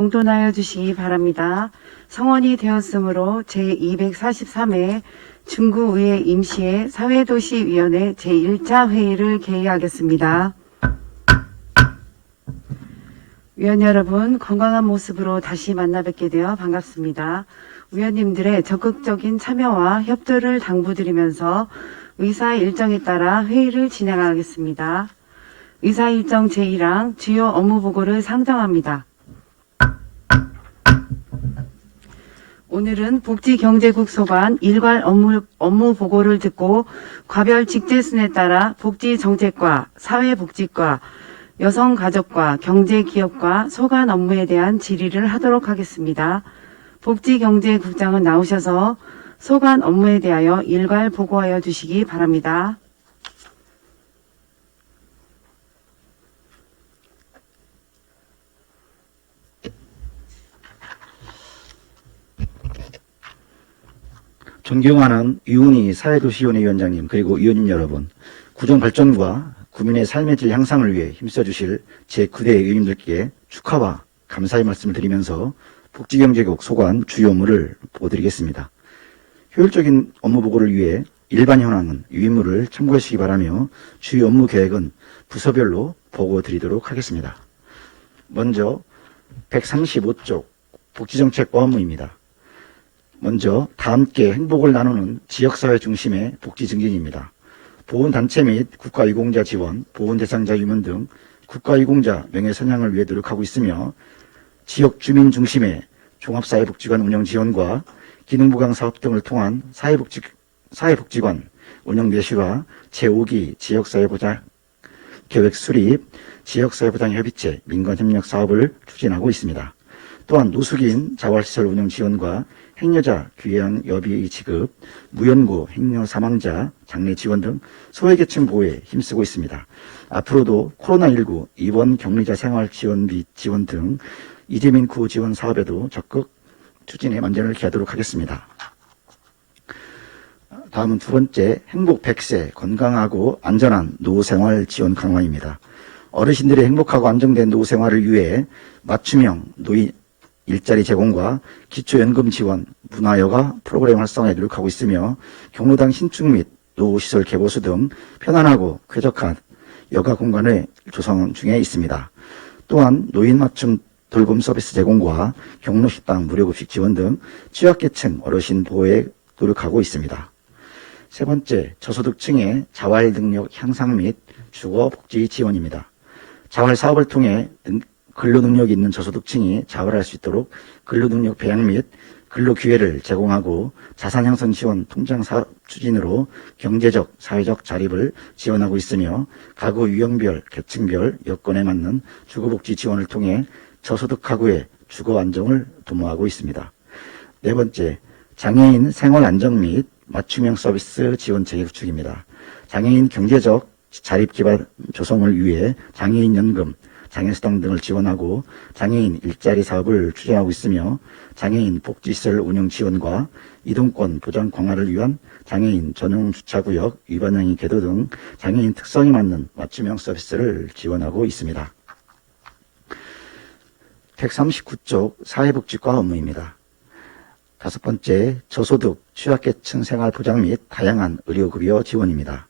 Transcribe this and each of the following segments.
공돈하여 주시기 바랍니다. 성원이 되었으므로 제243회 중구의회 임시회 사회도시위원회 제1차 회의를 개의하겠습니다. 위원 여러분, 건강한 모습으로 다시 만나 뵙게 되어 반갑습니다. 위원님들의 적극적인 참여와 협조를 당부드리면서 의사 일정에 따라 회의를 진행하겠습니다. 의사 일정 제1항 주요 업무 보고를 상정합니다. 오늘은 복지경제국 소관 일괄 업무 보고를 듣고 과별 직제순에 따라 복지정책과 사회복지과, 여성가족과 경제기업과 소관 업무에 대한 질의를 하도록 하겠습니다. 복지경제국장은 나오셔서 소관 업무에 대하여 일괄 보고하여 주시기 바랍니다. 존경하는 이훈희 사회도시위원회 위원장님, 그리고 위원님 여러분, 구정 발전과 국민의 삶의 질 향상을 위해 힘써주실 제9대 의원님들께 축하와 감사의 말씀을 드리면서 복지경제국 소관 주요 업무를 보고드리겠습니다. 효율적인 업무 보고를 위해 일반 현황은 유인물을 참고하시기 바라며 주요 업무 계획은 부서별로 보고드리도록 하겠습니다. 먼저 135쪽 복지정책과 업무입니다. 먼저 다 함께 행복을 나누는 지역사회 중심의 복지 증진입니다. 보훈단체 및 국가유공자 지원, 보훈대상자 유문 등 국가유공자 명예선양을 위해 노력하고 있으며 지역 주민 중심의 종합사회복지관 운영 지원과 기능보강 사업 등을 통한 사회복지관 운영 내실화, 제5기 지역사회보장 계획 수립, 지역사회보장협의체 민간협력 사업을 추진하고 있습니다. 또한 노숙인 자활시설 운영 지원과 행여자 귀양 여비 지급, 무연고 행여 사망자 장례 지원 등 소외계층 보호에 힘쓰고 있습니다. 앞으로도 코로나19 입원 격리자 생활 지원비 지원 등 이재민 구호 지원 사업에도 적극 추진에 만전을 기하도록 하겠습니다. 다음은 두 번째, 행복 100세 건강하고 안전한 노후생활 지원 강화입니다. 어르신들의 행복하고 안정된 노후생활을 위해 맞춤형 노인 일자리 제공과 기초연금 지원, 문화여가 프로그램 활성화에 노력하고 있으며 경로당 신축 및 노후시설 개보수 등 편안하고 쾌적한 여가 공간을 조성 중에 있습니다. 또한 노인 맞춤 돌봄 서비스 제공과 경로식당 무료급식 지원 등 취약계층 어르신 보호에 노력하고 있습니다. 세 번째, 저소득층의 자활능력 향상 및 주거복지 지원입니다. 자활사업을 통해 근로능력이 있는 저소득층이 자활할 수 있도록 근로능력 배양 및 근로기회를 제공하고 자산형성 지원 통장 사업 추진으로 경제적, 사회적 자립을 지원하고 있으며 가구 유형별, 계층별 여건에 맞는 주거복지 지원을 통해 저소득 가구의 주거 안정을 도모하고 있습니다. 네 번째, 장애인 생활 안정 및 맞춤형 서비스 지원 체계 구축입니다. 장애인 경제적 자립 기반 조성을 위해 장애인 연금, 장애수당 등을 지원하고 장애인 일자리 사업을 추진하고 있으며 장애인 복지시설 운영 지원과 이동권 보장 강화를 위한 장애인 전용 주차구역 위반행위 계도 등 장애인 특성에 맞는 맞춤형 서비스를 지원하고 있습니다. 139쪽 사회복지과 업무입니다. 다섯 번째, 저소득 취약계층 생활 보장 및 다양한 의료급여 지원입니다.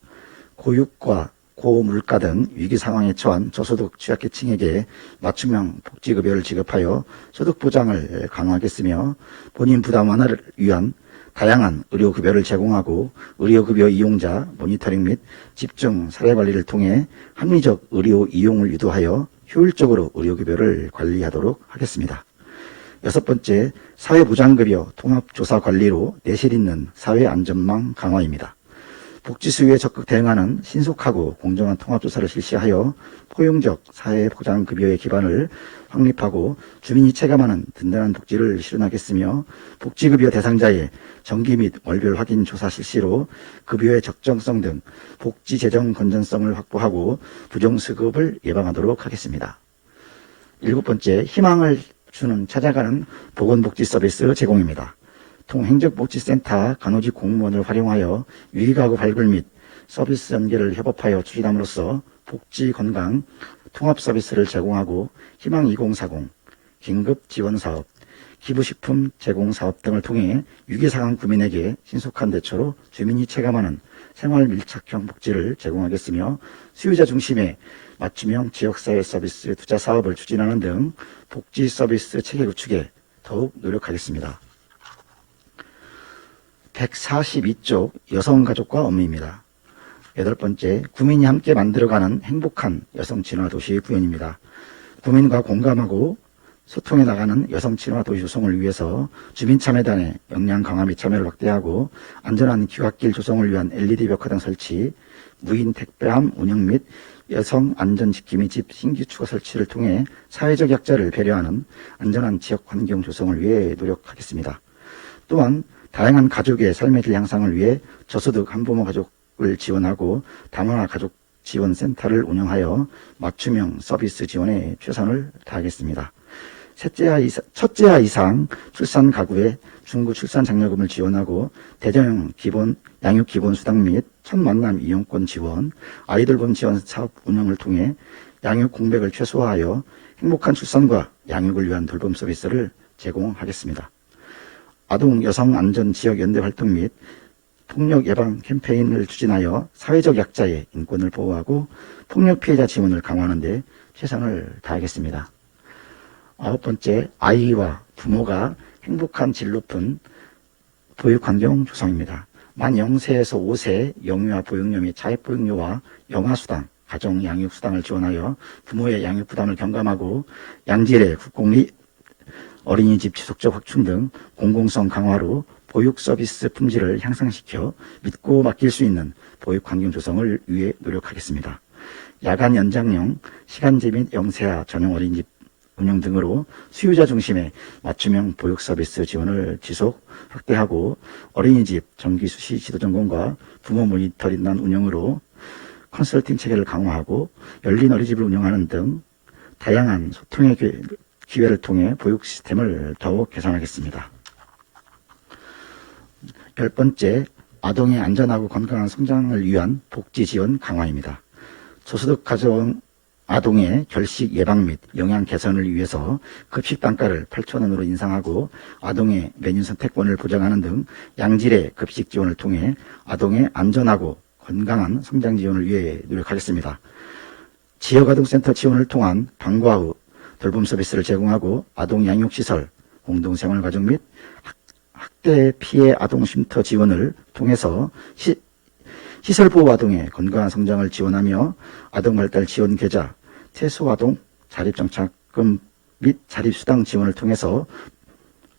고육과 고물가 등 위기 상황에 처한 저소득 취약계층에게 맞춤형 복지급여를 지급하여 소득 보장을 강화하겠으며 본인 부담 완화를 위한 다양한 의료급여를 제공하고 의료급여 이용자 모니터링 및 집중 사례관리를 통해 합리적 의료 이용을 유도하여 효율적으로 의료급여를 관리하도록 하겠습니다. 여섯 번째, 사회보장급여 통합조사관리로 내실 있는 사회안전망 강화입니다. 복지수요에 적극 대응하는 신속하고 공정한 통합조사를 실시하여 포용적 사회보장급여의 기반을 확립하고 주민이 체감하는 든든한 복지를 실현하겠으며 복지급여 대상자의 정기 및 월별 확인 조사 실시로 급여의 적정성 등 복지 재정 건전성을 확보하고 부정수급을 예방하도록 하겠습니다. 일곱 번째, 희망을 주는 찾아가는 보건복지 서비스 제공입니다. 통행정복지센터 간호직 공무원을 활용하여 위기가구 발굴 및 서비스 연계를 협업하여 추진함으로써 복지, 건강, 통합 서비스를 제공하고 희망 2040, 긴급 지원 사업, 기부식품 제공 사업 등을 통해 위기상황 구민에게 신속한 대처로 주민이 체감하는 생활 밀착형 복지를 제공하겠으며 수요자 중심의 맞춤형 지역사회 서비스 투자 사업을 추진하는 등 복지 서비스 체계 구축에 더욱 노력하겠습니다. 142쪽 여성가족과 업무입니다. 8번째, 구민이 함께 만들어가는 행복한 여성 친화 도시 구현입니다. 구민과 공감하고 소통해 나가는 여성 친화 도시 조성을 위해서 주민참여단의 역량 강화 및 참여를 확대하고 안전한 귀갓길 조성을 위한 LED 벽화등 설치, 무인 택배함 운영 및 여성 안전 지킴이 집 신규 추가 설치를 통해 사회적 약자를 배려하는 안전한 지역 환경 조성을 위해 노력하겠습니다. 또한 다양한 가족의 삶의 질 향상을 위해 저소득 한부모 가족을 지원하고 다문화 가족 지원 센터를 운영하여 맞춤형 서비스 지원에 최선을 다하겠습니다. 첫째아 이상 출산 가구에 중구 출산 장려금을 지원하고 대전형 양육 기본 수당 및 첫 만남 이용권 지원, 아이돌봄 지원 사업 운영을 통해 양육 공백을 최소화하여 행복한 출산과 양육을 위한 돌봄 서비스를 제공하겠습니다. 아동 여성 안전 지역 연대 활동 및 폭력 예방 캠페인을 추진하여 사회적 약자의 인권을 보호하고 폭력 피해자 지원을 강화하는 데 최선을 다하겠습니다. 9번째, 아이와 부모가 행복한 질 높은 보육환경 조성입니다. 만 0세에서 5세 영유아 보육료 및 자립보육료와 영아수당, 가정양육수당을 지원하여 부모의 양육 부담을 경감하고 양질의 국공립 어린이집 지속적 확충 등 공공성 강화로 보육 서비스 품질을 향상시켜 믿고 맡길 수 있는 보육환경 조성을 위해 노력하겠습니다. 야간 연장형, 시간제 및 영세아 전용 어린이집 운영 등으로 수요자 중심의 맞춤형 보육 서비스 지원을 지속 확대하고 어린이집 정기 수시 지도 점검과 부모 모니터링단 운영으로 컨설팅 체계를 강화하고 열린 어린이집을 운영하는 등 다양한 소통의 기회를 통해 보육 시스템을 더욱 개선하겠습니다. 10번째, 아동의 안전하고 건강한 성장을 위한 복지 지원 강화입니다. 저소득 가정 아동의 결식 예방 및 영양 개선을 위해서 급식 단가를 8,000원으로 인상하고 아동의 메뉴 선택권을 보장하는 등 양질의 급식 지원을 통해 아동의 안전하고 건강한 성장 지원을 위해 노력하겠습니다. 지역아동센터 지원을 통한 방과 후 돌봄 서비스를 제공하고 아동 양육시설, 공동생활과정 및 학대 피해 아동 쉼터 지원을 통해서 시설보호 아동의 건강한 성장을 지원하며 아동발달 지원 계좌, 퇴소아동 자립정착금 및 자립수당 지원을 통해서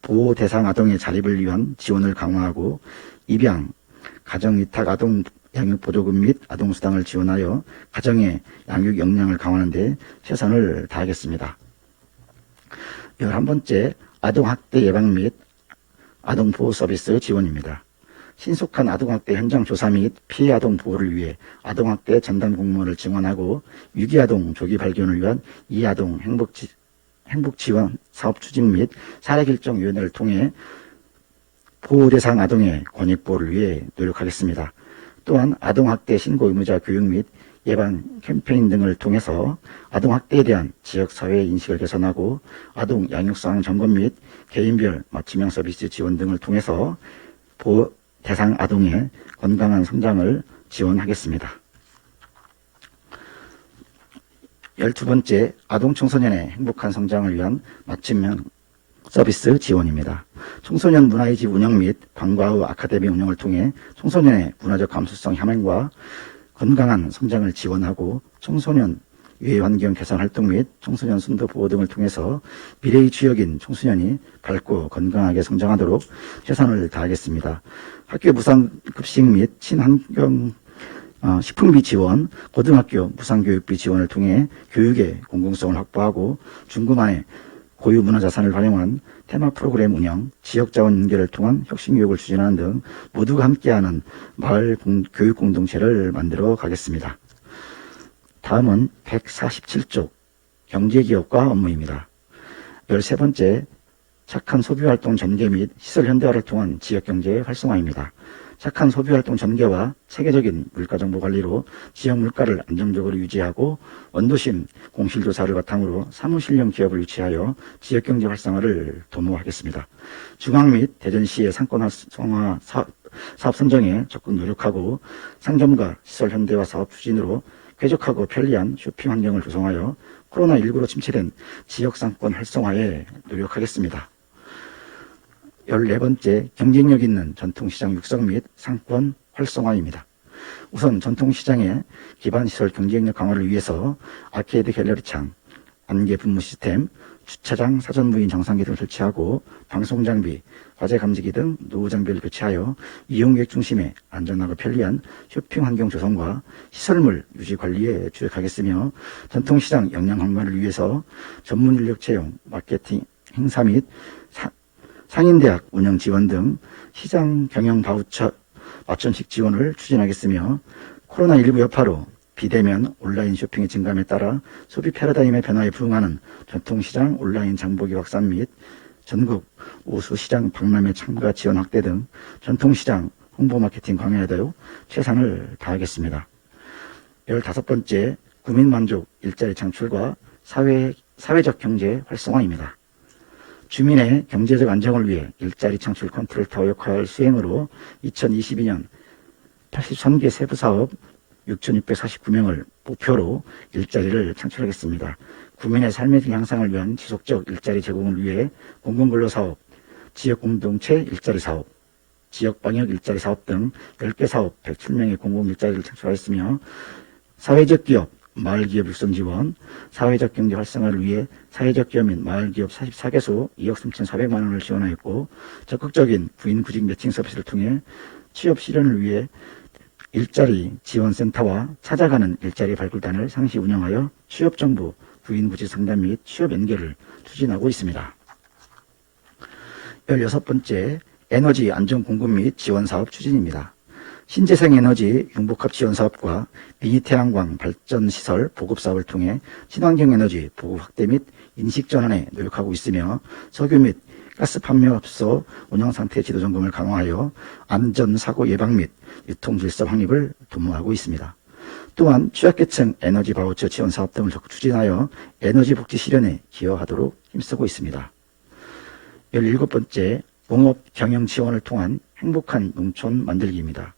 보호 대상 아동의 자립을 위한 지원을 강화하고 입양, 가정위탁 아동 양육보조금 및 아동수당을 지원하여 가정의 양육 역량을 강화하는 데 최선을 다하겠습니다. 11번째, 아동학대 예방 및 아동보호 서비스 지원입니다. 신속한 아동학대 현장 조사 및 피해 아동 보호를 위해 아동학대 전담 공무원을 증원하고 위기아동 조기 발견을 위한 이아동 행복지원 사업 추진 및 사례결정위원회를 통해 보호대상 아동의 권익보호를 위해 노력하겠습니다. 또한 아동학대 신고 의무자 교육 및 예방 캠페인 등을 통해서 아동학대에 대한 지역사회의 인식을 개선하고 아동 양육상 점검 및 개인별 맞춤형 서비스 지원 등을 통해서 보호 대상 아동의 건강한 성장을 지원하겠습니다. 12번째, 아동 청소년의 행복한 성장을 위한 맞춤형 서비스 지원입니다. 청소년 문화의 집 운영 및 방과 후 아카데미 운영을 통해 청소년의 문화적 감수성 향상과 건강한 성장을 지원하고 청소년 유해 환경 개선 활동 및 청소년 순도 보호 등을 통해서 미래의 주역인 청소년이 밝고 건강하게 성장하도록 최선을 다하겠습니다. 학교 무상급식 및 친환경 식품비 지원, 고등학교 무상교육비 지원을 통해 교육의 공공성을 확보하고 중구만의 고유 문화자산을 활용한 테마 프로그램 운영, 지역자원 연계를 통한 혁신교육을 추진하는 등 모두가 함께하는 마을 교육 공동체를 만들어 가겠습니다. 다음은 147쪽 경제기업과 업무입니다. 13번째, 착한 소비활동 전개 및 시설 현대화를 통한 지역경제 활성화입니다. 착한 소비활동 전개와 체계적인 물가정보 관리로 지역 물가를 안정적으로 유지하고 원도심 공실조사를 바탕으로 사무실형 기업을 유치하여 지역경제 활성화를 도모하겠습니다. 중앙 및 대전시의 상권 활성화 사업 선정에 적극 노력하고 상점과 시설 현대화 사업 추진으로 쾌적하고 편리한 쇼핑 환경을 조성하여 코로나19로 침체된 지역 상권 활성화에 노력하겠습니다. 14번째, 경쟁력 있는 전통시장 육성 및 상권 활성화입니다. 우선 전통시장의 기반시설 경쟁력 강화를 위해서 아케이드 갤러리창, 안개 분무 시스템, 주차장 사전무인 정상기 등을 설치하고 방송장비, 화재 감지기 등 노후 장비를 교체하여 이용객 중심의 안전하고 편리한 쇼핑 환경 조성과 시설물 유지 관리에 주력하겠으며 전통시장 역량 강화를 위해서 전문 인력 채용, 마케팅, 행사 및 상인대학 운영 지원 등 시장 경영 바우처 맞춤식 지원을 추진하겠으며 코로나19 여파로 비대면 온라인 쇼핑의 증감에 따라 소비 패러다임의 변화에 부응하는 전통시장 온라인 장보기 확산 및 전국 우수시장 박람회 참가 지원 확대 등 전통시장 홍보 마케팅 강화에도 최선을 다하겠습니다. 15번째, 구민만족 일자리 창출과 사회적 경제 활성화입니다. 주민의 경제적 안정을 위해 일자리 창출 컨트롤타워 역할 수행으로 2022년 83개 세부사업 6,649명을 목표로 일자리를 창출하겠습니다. 구민의 삶의 질 향상을 위한 지속적 일자리 제공을 위해 공공근로사업, 지역공동체 일자리 사업, 지역방역 일자리 사업 등 10개 사업 107명의 공공일자리를 창출하였으며 사회적 기업, 마을기업 육성 지원, 사회적 경제 활성화를 위해 사회적 기업 및 마을기업 44개소 2억 3,400만 원을 지원하였고 적극적인 구인 구직 매칭 서비스를 통해 취업 실현을 위해 일자리 지원센터와 찾아가는 일자리 발굴단을 상시 운영하여 취업정보, 구인 구직 상담 및 취업 연계를 추진하고 있습니다. 16번째, 에너지 안전 공급 및 지원 사업 추진입니다. 신재생에너지 융복합 지원 사업과 미니태양광 발전시설 보급 사업을 통해 친환경 에너지 보급 확대 및 인식 전환에 노력하고 있으며 석유 및 가스 판매업소 운영 상태 지도 점검을 강화하여 안전 사고 예방 및 유통 질서 확립을 도모하고 있습니다. 또한 취약계층 에너지 바우처 지원 사업 등을 적극 추진하여 에너지 복지 실현에 기여하도록 힘쓰고 있습니다. 17번째, 농업 경영 지원을 통한 행복한 농촌 만들기입니다.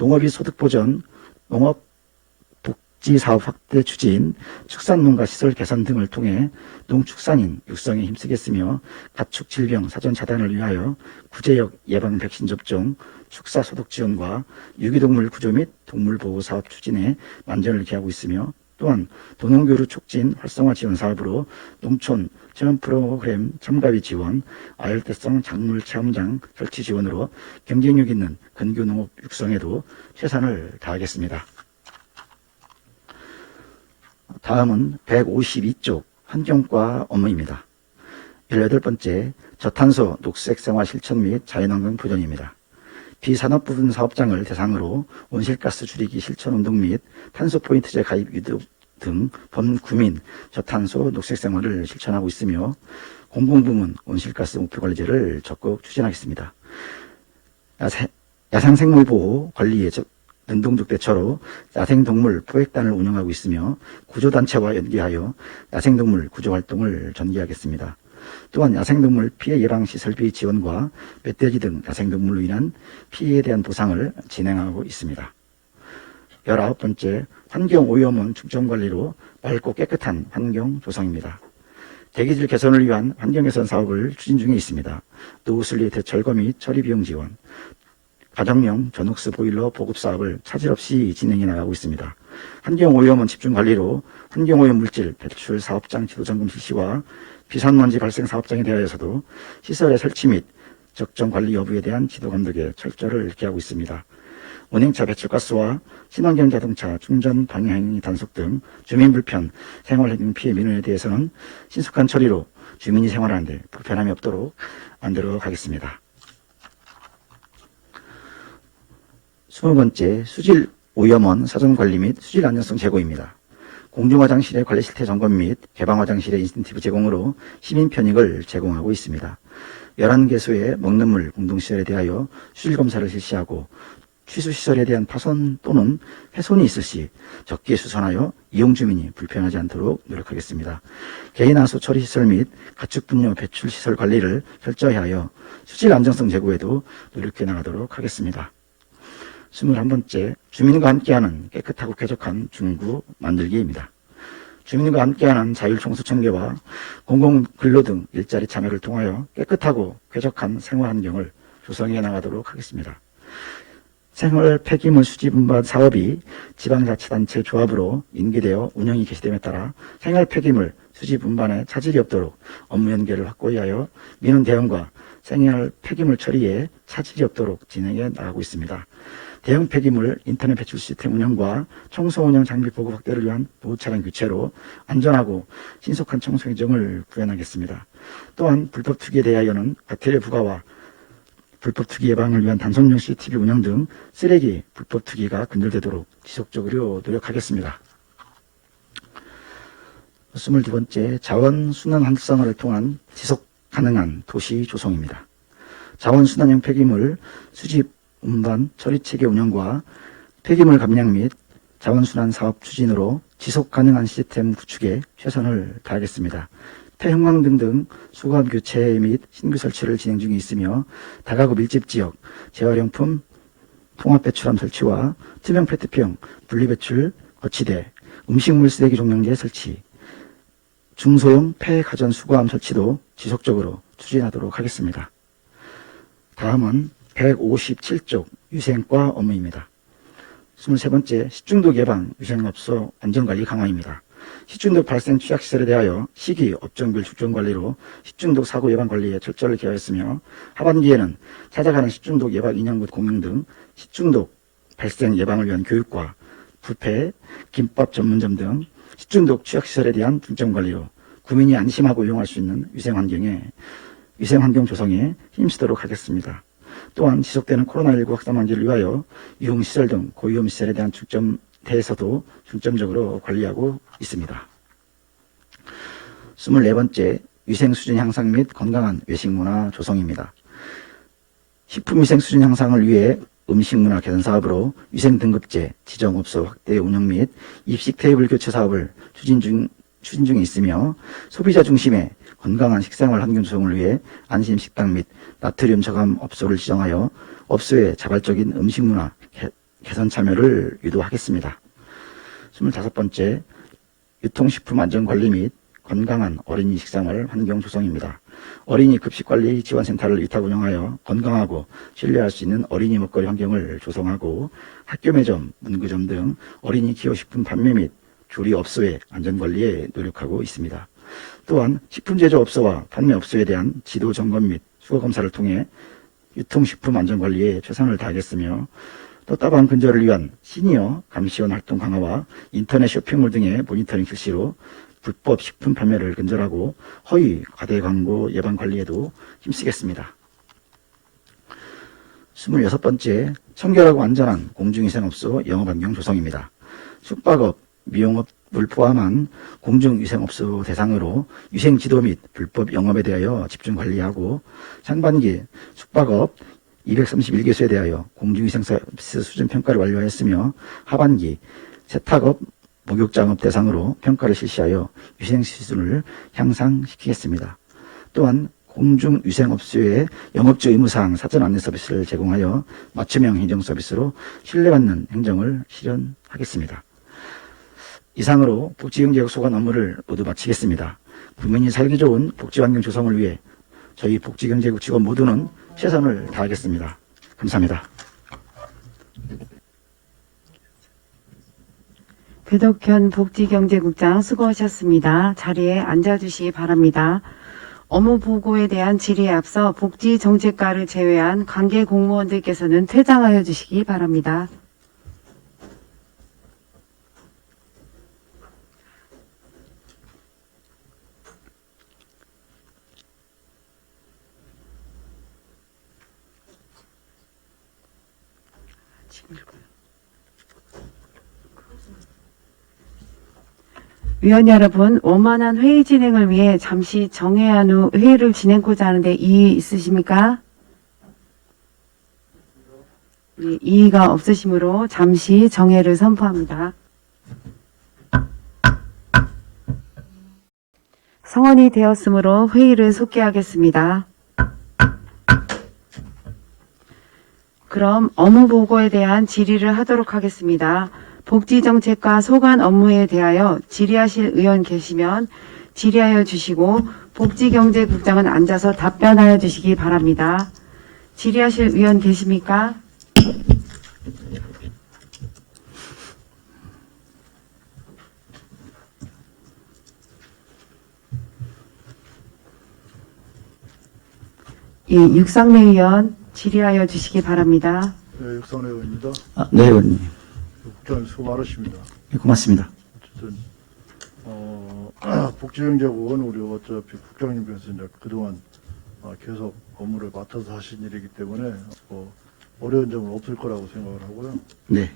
농업이 소득 보전, 농업 복지 사업 확대 추진, 축산농가 시설 개선 등을 통해 농축산인 육성에 힘쓰겠으며 가축 질병 사전 차단을 위하여 구제역 예방 백신 접종, 축사 소득 지원과 유기동물 구조 및 동물 보호 사업 추진에 만전을 기하고 있으며 또한 도농교류 촉진 활성화 지원 사업으로 농촌 체험 프로그램 참가비 지원, 아열대성 작물 체험장 설치 지원으로 경쟁력 있는 근교 농업 육성에도 최선을 다하겠습니다. 다음은 152쪽 환경과 업무입니다. 18번째, 저탄소 녹색생활 실천 및 자연환경 보전입니다. 비산업 부분 사업장을 대상으로 온실가스 줄이기 실천 운동 및 탄소포인트제 가입 유도 등 범구민 저탄소 녹색생활을 실천하고 있으며 공공부문 온실가스 목표관리제를 적극 추진하겠습니다. 야생생물보호 관리의 능동적 대처로 야생동물 포획단을 운영하고 있으며 구조단체와 연계하여 야생동물 구조활동을 전개하겠습니다. 또한 야생동물 피해 예방시 설비 지원과 멧돼지 등 야생동물로 인한 피해에 대한 보상을 진행하고 있습니다. 19번째, 환경오염원 중점관리로 맑고 깨끗한 환경 조성입니다. 대기질 개선을 위한 환경개선 사업을 추진 중에 있습니다. 노후슬리 대철거 및 처리 비용 지원, 가정용 전옥스 보일러 보급 사업을 차질 없이 진행해 나가고 있습니다. 환경오염원 집중관리로 환경오염 물질 배출 사업장 지도점검 실시와 비산먼지 발생 사업장에 대하여서도 시설의 설치 및 적정 관리 여부에 대한 지도 감독에 철저를 기하고 있습니다. 운행차 배출가스와 친환경 자동차 충전 방해행위 단속 등 주민 불편, 생활행위 피해 민원에 대해서는 신속한 처리로 주민이 생활하는 데 불편함이 없도록 만들어 가겠습니다. 20번째, 수질 오염원 사전관리 및 수질 안전성 제고입니다. 공중화장실의 관리 실태 점검 및 개방화장실의 인센티브 제공으로 시민 편익을 제공하고 있습니다. 11개소의 먹는 물 공동시설에 대하여 수질검사를 실시하고 취수시설에 대한 파손 또는 훼손이 있을 시 적기에 수선하여 이용 주민이 불편하지 않도록 노력하겠습니다. 개인하수 처리시설 및 가축분뇨 배출시설 관리를 철저히 하여 수질 안정성 제고에도 노력해 나가도록 하겠습니다. 21번째, 주민과 함께하는 깨끗하고 쾌적한 중구 만들기입니다. 주민과 함께하는 자율청소 청계와 공공근로 등 일자리 참여를 통하여 깨끗하고 쾌적한 생활환경을 조성해 나가도록 하겠습니다. 생활 폐기물 수집 운반 사업이 지방자치단체 조합으로 인계되어 운영이 개시됨에 따라 생활 폐기물 수집 운반에 차질이 없도록 업무 연계를 확고히 하여 민원 대응과 생활 폐기물 처리에 차질이 없도록 진행해 나가고 있습니다. 대형 폐기물 인터넷 배출 시스템 운영과 청소 운영 장비 보급 확대를 위한 보호 차량 교체로 안전하고 신속한 청소 행정을 구현하겠습니다. 또한 불법 투기에 대하여는 과태료 부과와 불법 투기 예방을 위한 단속용 CCTV 운영 등 쓰레기 불법 투기가 근절되도록 지속적으로 노력하겠습니다. 22번째, 자원 순환 활성화를 통한 지속 가능한 도시 조성입니다. 자원 순환형 폐기물 수집 운반 처리 체계 운영과 폐기물 감량 및 자원 순환 사업 추진으로 지속 가능한 시스템 구축에 최선을 다하겠습니다. 폐형광등 등 수거함 교체 및 신규 설치를 진행 중에 있으며 다가구 밀집 지역 재활용품 통합 배출함 설치와 투명 페트병 분리배출 거치대 음식물 쓰레기 종량제 설치 중소형 폐가전 수거함 설치도 지속적으로 추진하도록 하겠습니다. 다음은 157쪽 위생과 업무입니다. 23번째, 식중독 예방 위생업소 안전관리 강화입니다. 식중독 발생 취약시설에 대하여 시기 업종별 축전관리로 식중독 사고 예방 관리에 철저를 기하였으며 하반기에는 찾아가는 식중독 예방 인형굿 공유 등 식중독 발생 예방을 위한 교육과 뷔페, 김밥 전문점 등 식중독 취약시설에 대한 중점관리로 구민이 안심하고 이용할 수 있는 위생환경 조성에 힘쓰도록 하겠습니다. 또한 지속되는 코로나19 확산 방지를 위하여 유흥시설 등 고위험시설에 대한 대에서도 중점적으로 관리하고 있습니다. 24번째, 위생수준 향상 및 건강한 외식문화 조성입니다. 식품위생 수준 향상을 위해 음식문화 개선 사업으로 위생등급제 지정업소 확대 운영 및 입식 테이블 교체 사업을 추진 중에 있으며 소비자 중심의 건강한 식생활 환경 조성을 위해 안심식당 및 나트륨 저감 업소를 지정하여 업소의 자발적인 음식문화 개선 참여를 유도하겠습니다. 25번째, 유통식품 안전관리 및 건강한 어린이 식생활 환경 조성입니다. 어린이 급식관리 지원센터를 위탁 운영하여 건강하고 신뢰할 수 있는 어린이 먹거리 환경을 조성하고 학교 매점, 문구점 등 어린이 기호식품 판매 및 조리 업소의 안전관리에 노력하고 있습니다. 또한 식품제조업소와 판매업소에 대한 지도 점검 및 수거검사를 통해 유통식품 안전관리에 최선을 다하겠으며 또 따방 근절을 위한 시니어 감시원 활동 강화와 인터넷 쇼핑몰 등의 모니터링 실시로 불법 식품 판매를 근절하고 허위 과대 광고 예방 관리에도 힘쓰겠습니다. 26번째, 청결하고 안전한 공중위생업소 영업환경 조성입니다. 숙박업, 미용업을 포함한 공중위생업소 대상으로 위생지도 및 불법 영업에 대하여 집중 관리하고 상반기 숙박업 231개소에 대하여 공중위생 서비스 수준 평가를 완료하였으며 하반기 세탁업, 목욕장업 대상으로 평가를 실시하여 위생 수준을 향상시키겠습니다. 또한 공중위생업소의 영업주 의무사항 사전 안내 서비스를 제공하여 맞춤형 행정 서비스로 신뢰받는 행정을 실현하겠습니다. 이상으로 복지경제국 소관 업무를 모두 마치겠습니다. 국민이 살기 좋은 복지환경 조성을 위해 저희 복지경제국 직원 모두는 최선을 다하겠습니다. 감사합니다. 배덕현 복지경제국장 수고하셨습니다. 자리에 앉아주시기 바랍니다. 업무 보고에 대한 질의에 앞서 복지정책과를 제외한 관계 공무원들께서는 퇴장하여 주시기 바랍니다. 위원 여러분, 원만한 회의 진행을 위해 잠시 정회한 후 회의를 진행하고자 하는데 이의 있으십니까? 예, 이의가 없으시므로 잠시 정회를 선포합니다. 성원이 되었으므로 회의를 속기하겠습니다. 그럼 업무 보고에 대한 질의를 하도록 하겠습니다. 복지정책과 소관 업무에 대하여 질의하실 의원 계시면 질의하여 주시고 복지경제국장은 앉아서 답변하여 주시기 바랍니다. 질의하실 의원 계십니까? 예, 육상래 의원 질의하여 주시기 바랍니다. 네, 육상래 의원입니다. 네, 의원님. 국장님 수고 많으십니다. 네, 고맙습니다. 어쨌든 복지경제국은 우리 어차피 국장님께서 이제 그동안 계속 업무를 맡아서 하신 일이기 때문에 어려운 점은 없을 거라고 생각을 하고요. 네.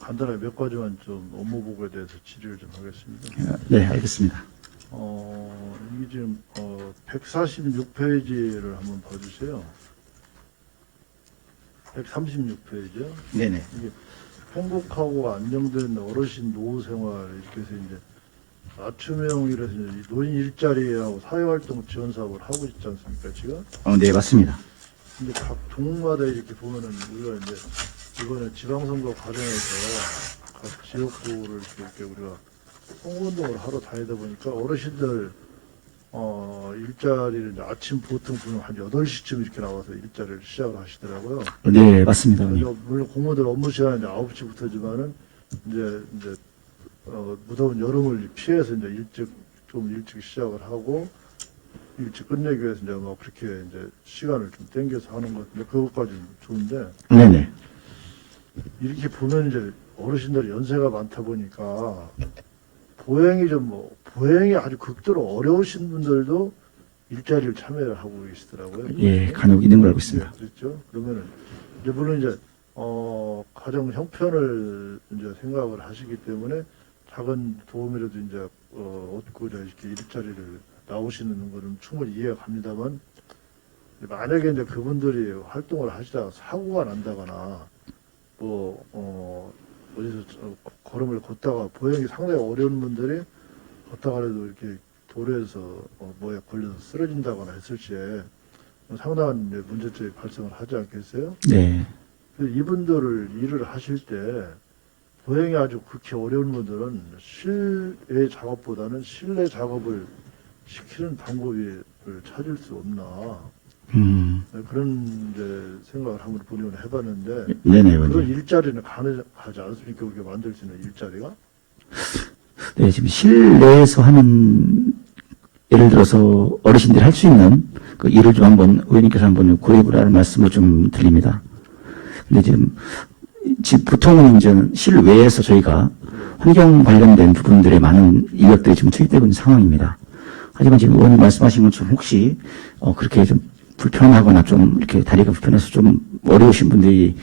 간단하게 몇 가지만 좀 업무 보고에 대해서 질의를 좀 하겠습니다. 네, 알겠습니다. 이게 지금 146페이지를 한번 봐주세요. 136페이지요. 네네. 이게 행복하고 안정된 어르신 노후 생활 이렇게 해서 이제 맞춤형이라서 이제 노인 일자리하고 사회활동 지원 사업을 하고 있지 않습니까 지금? 네, 맞습니다. 근데 각 동마다 이렇게 보면은 우리가 이제 이번에 지방선거 과정에서 각 지역구를 이렇게 우리가 선거운동을 하러 다니다 보니까 어르신들 일자리를 이제 아침 보통 보면 한 8시쯤 이렇게 나와서 일자리를 시작을 하시더라고요. 네, 맞습니다. 의원님. 물론 공무원들 업무 시간은 이제 9시부터지만은 이제 무더운 여름을 피해서 이제 좀 일찍 시작을 하고 일찍 끝내기 위해서 이제 뭐 그렇게 이제 시간을 좀 당겨서 하는 것 같은데 그것까지는 좋은데 네네. 이렇게 보면 이제 어르신들이 연세가 많다 보니까 보행이 아주 극도로 어려우신 분들도 일자리를 참여를 하고 계시더라고요. 예, 간혹 있는 걸 알고 있습니다. 네, 그렇죠. 그러면은 이제 물론 이제 가정 형편을 이제 생각을 하시기 때문에 작은 도움이라도 이제 얻고 이렇게 일자리를 나오시는 거는 충분히 이해가 갑니다만 만약에 이제 그분들이 활동을 하시다가 사고가 난다거나 어디서 걸음을 걷다가 보행이 상당히 어려운 분들이 걷다가라도 이렇게 도로에서 뭐에 걸려서 쓰러진다거나 했을 시에 상당한 이제 문제점이 발생을 하지 않겠어요? 네. 그래서 이분들을 일을 하실 때 보행이 아주 극히 어려운 분들은 실외 작업보다는 실내 작업을 시키는 방법을 찾을 수 없나 그런 이제 생각을 한번 본의원 해봤는데 네네, 그런 의원님. 일자리는 가능하지 않습니까? 우리가 만들 수 있는 일자리가? 네, 지금 실내에서 하는, 예를 들어서 어르신들이 할 수 있는 그 일을 좀 한번 의원님께서 한번 고려해보라는 말씀을 좀 드립니다. 근데 지금 보통은 이제 실외에서 저희가 환경 관련된 부분들에 많은 인력들이 지금 투입되고 있는 상황입니다. 하지만 지금 의원님 말씀하신 것처럼 혹시 그렇게 좀 불편하거나 좀 이렇게 다리가 불편해서 좀 어려우신 분들이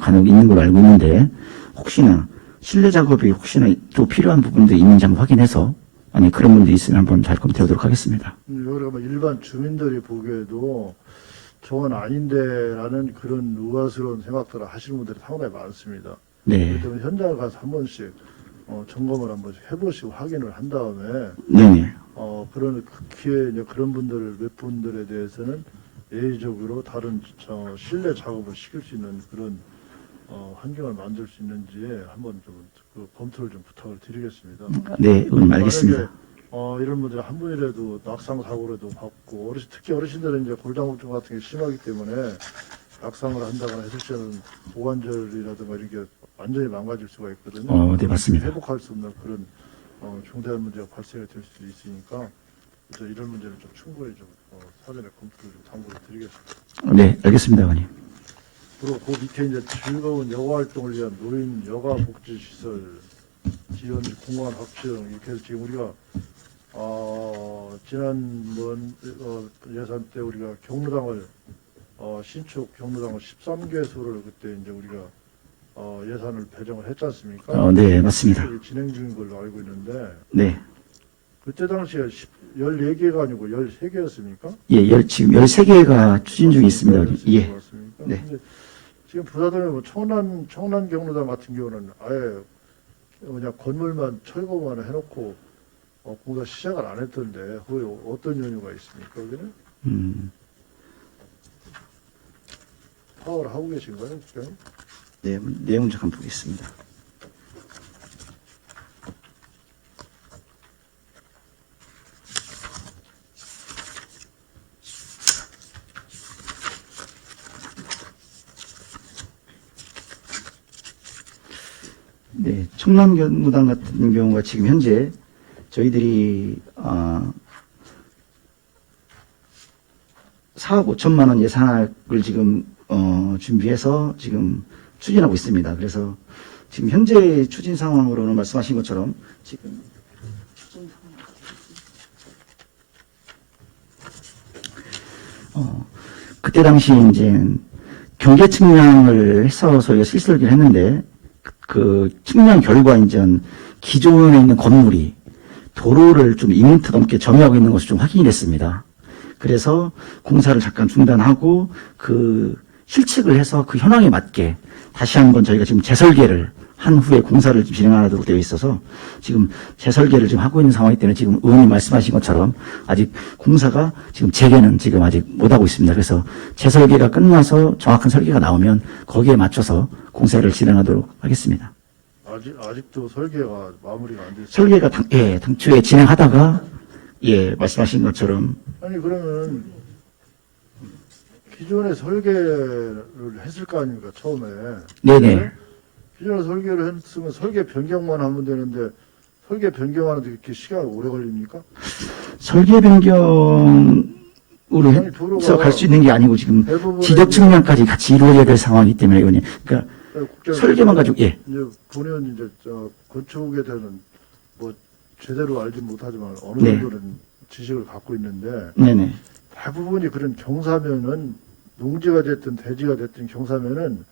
간혹 있는 걸로 알고 있는데 혹시나 실내 작업이 혹시나 또 필요한 부분들이 있는지 한번 확인해서 아니 그런 분들이 있으면 한번 잘 검토하도록 하겠습니다. 여기가 뭐 일반 주민들이 보기에도 저건 아닌데라는 그런 의아스러운 생각들을 하시는 분들이 상당히 많습니다. 네. 그렇기 때문에 현장을 가서 한 번씩 점검을 한 번씩 해보시고 확인을 한 다음에 네네. 그런 극히에 이제 그런 몇 분들에 대해서는 예의적으로 다른 실내 작업을 시킬 수 있는 그런 환경을 만들 수 있는지 한번 좀 검토를 좀 부탁을 드리겠습니다. 네, 의원님 알겠습니다. 만약에 이런 분들이 한 분이라도 낙상 사고라도 받고 특히 어르신들은 이제 골다공증 같은 게 심하기 때문에 낙상을 한다거나 했을 때는 고관절이라든가 이렇게 완전히 망가질 수가 있거든요. 네, 맞습니다. 회복할 수 없는 그런 중대한 문제가 발생이 될 수도 있으니까 그래서 이런 문제는 좀 충분히 좀 사전에 검토를 좀 당부를 드리겠습니다. 네, 알겠습니다, 의원님. 그리고 그 밑에 이제 즐거운 여가 활동을 위한 노인 여가 복지 시설 지원 공간 확충 이렇게 해서 지금 우리가 지난번 예산 때 우리가 경로당을 신축 경로당을 13개소를 그때 이제 우리가 예산을 배정을 했지 않습니까? 네, 맞습니다. 그게 진행 중인 걸로 알고 있는데 네. 그때 당시에 14개가 아니고 13개였습니까? 예, 지금 13개가 추진 중에 있습니다. 예. 맞습니까? 네. 근데 지금 부사동에 뭐 청란 경로당 같은 경우는 아예 그냥 건물만 철거만 해놓고 공사 시작을 안 했던데 그게 어떤 이유가 있습니까? 거기는 파악을 하고 계신가요? 국장님? 네, 내용 잠깐 보겠습니다. 네, 청남경로당 같은 경우가 지금 현재 저희들이 4억 5천만 원 예산을 지금 준비해서 지금 추진하고 있습니다. 그래서 지금 현재 추진 상황으로는 말씀하신 것처럼 지금 그때 당시 이제 경계 측량을 해서 저희가 실설계를 했는데 그 측량 결과 이제 기존에 있는 건물이 도로를 좀 2m 넘게 점유하고 있는 것을 좀 확인이 됐습니다. 그래서 공사를 잠깐 중단하고 그 실측을 해서 그 현황에 맞게 다시 한번 저희가 지금 재설계를 한 후에 공사를 진행하도록 되어 있어서 지금 재설계를 지금 하고 있는 상황이기 때문에 지금 의원님 말씀하신 것처럼 아직 공사가 지금 재개는 지금 아직 못하고 있습니다. 그래서 재설계가 끝나서 정확한 설계가 나오면 거기에 맞춰서 공사를 진행하도록 하겠습니다. 아직도 설계가 마무리가 안 됐어요. 설계가 당초에 진행하다가 말씀하신 것처럼 아니 그러면 기존에 설계를 했을 거 아닙니까 처음에? 네네. 기존에 설계를 했으면 설계 변경만 하면 되는데 설계 변경하는데 이렇게 시간이 오래 걸립니까? 설계 변경으로 아니, 도로가 해서 갈 수 있는 게 아니고 지금 대부분의 지적 측량까지 같이 이루어져야 될 상황이기 때문에 의원님. 그러니까 설계만 가지고 이제 본의원 이제 건축에 대해서는 뭐 제대로 알지 못하지만 어느 네. 정도는 지식을 갖고 있는데 네네. 대부분이 그런 경사면은 농지가 됐든 대지가 됐든 경사면은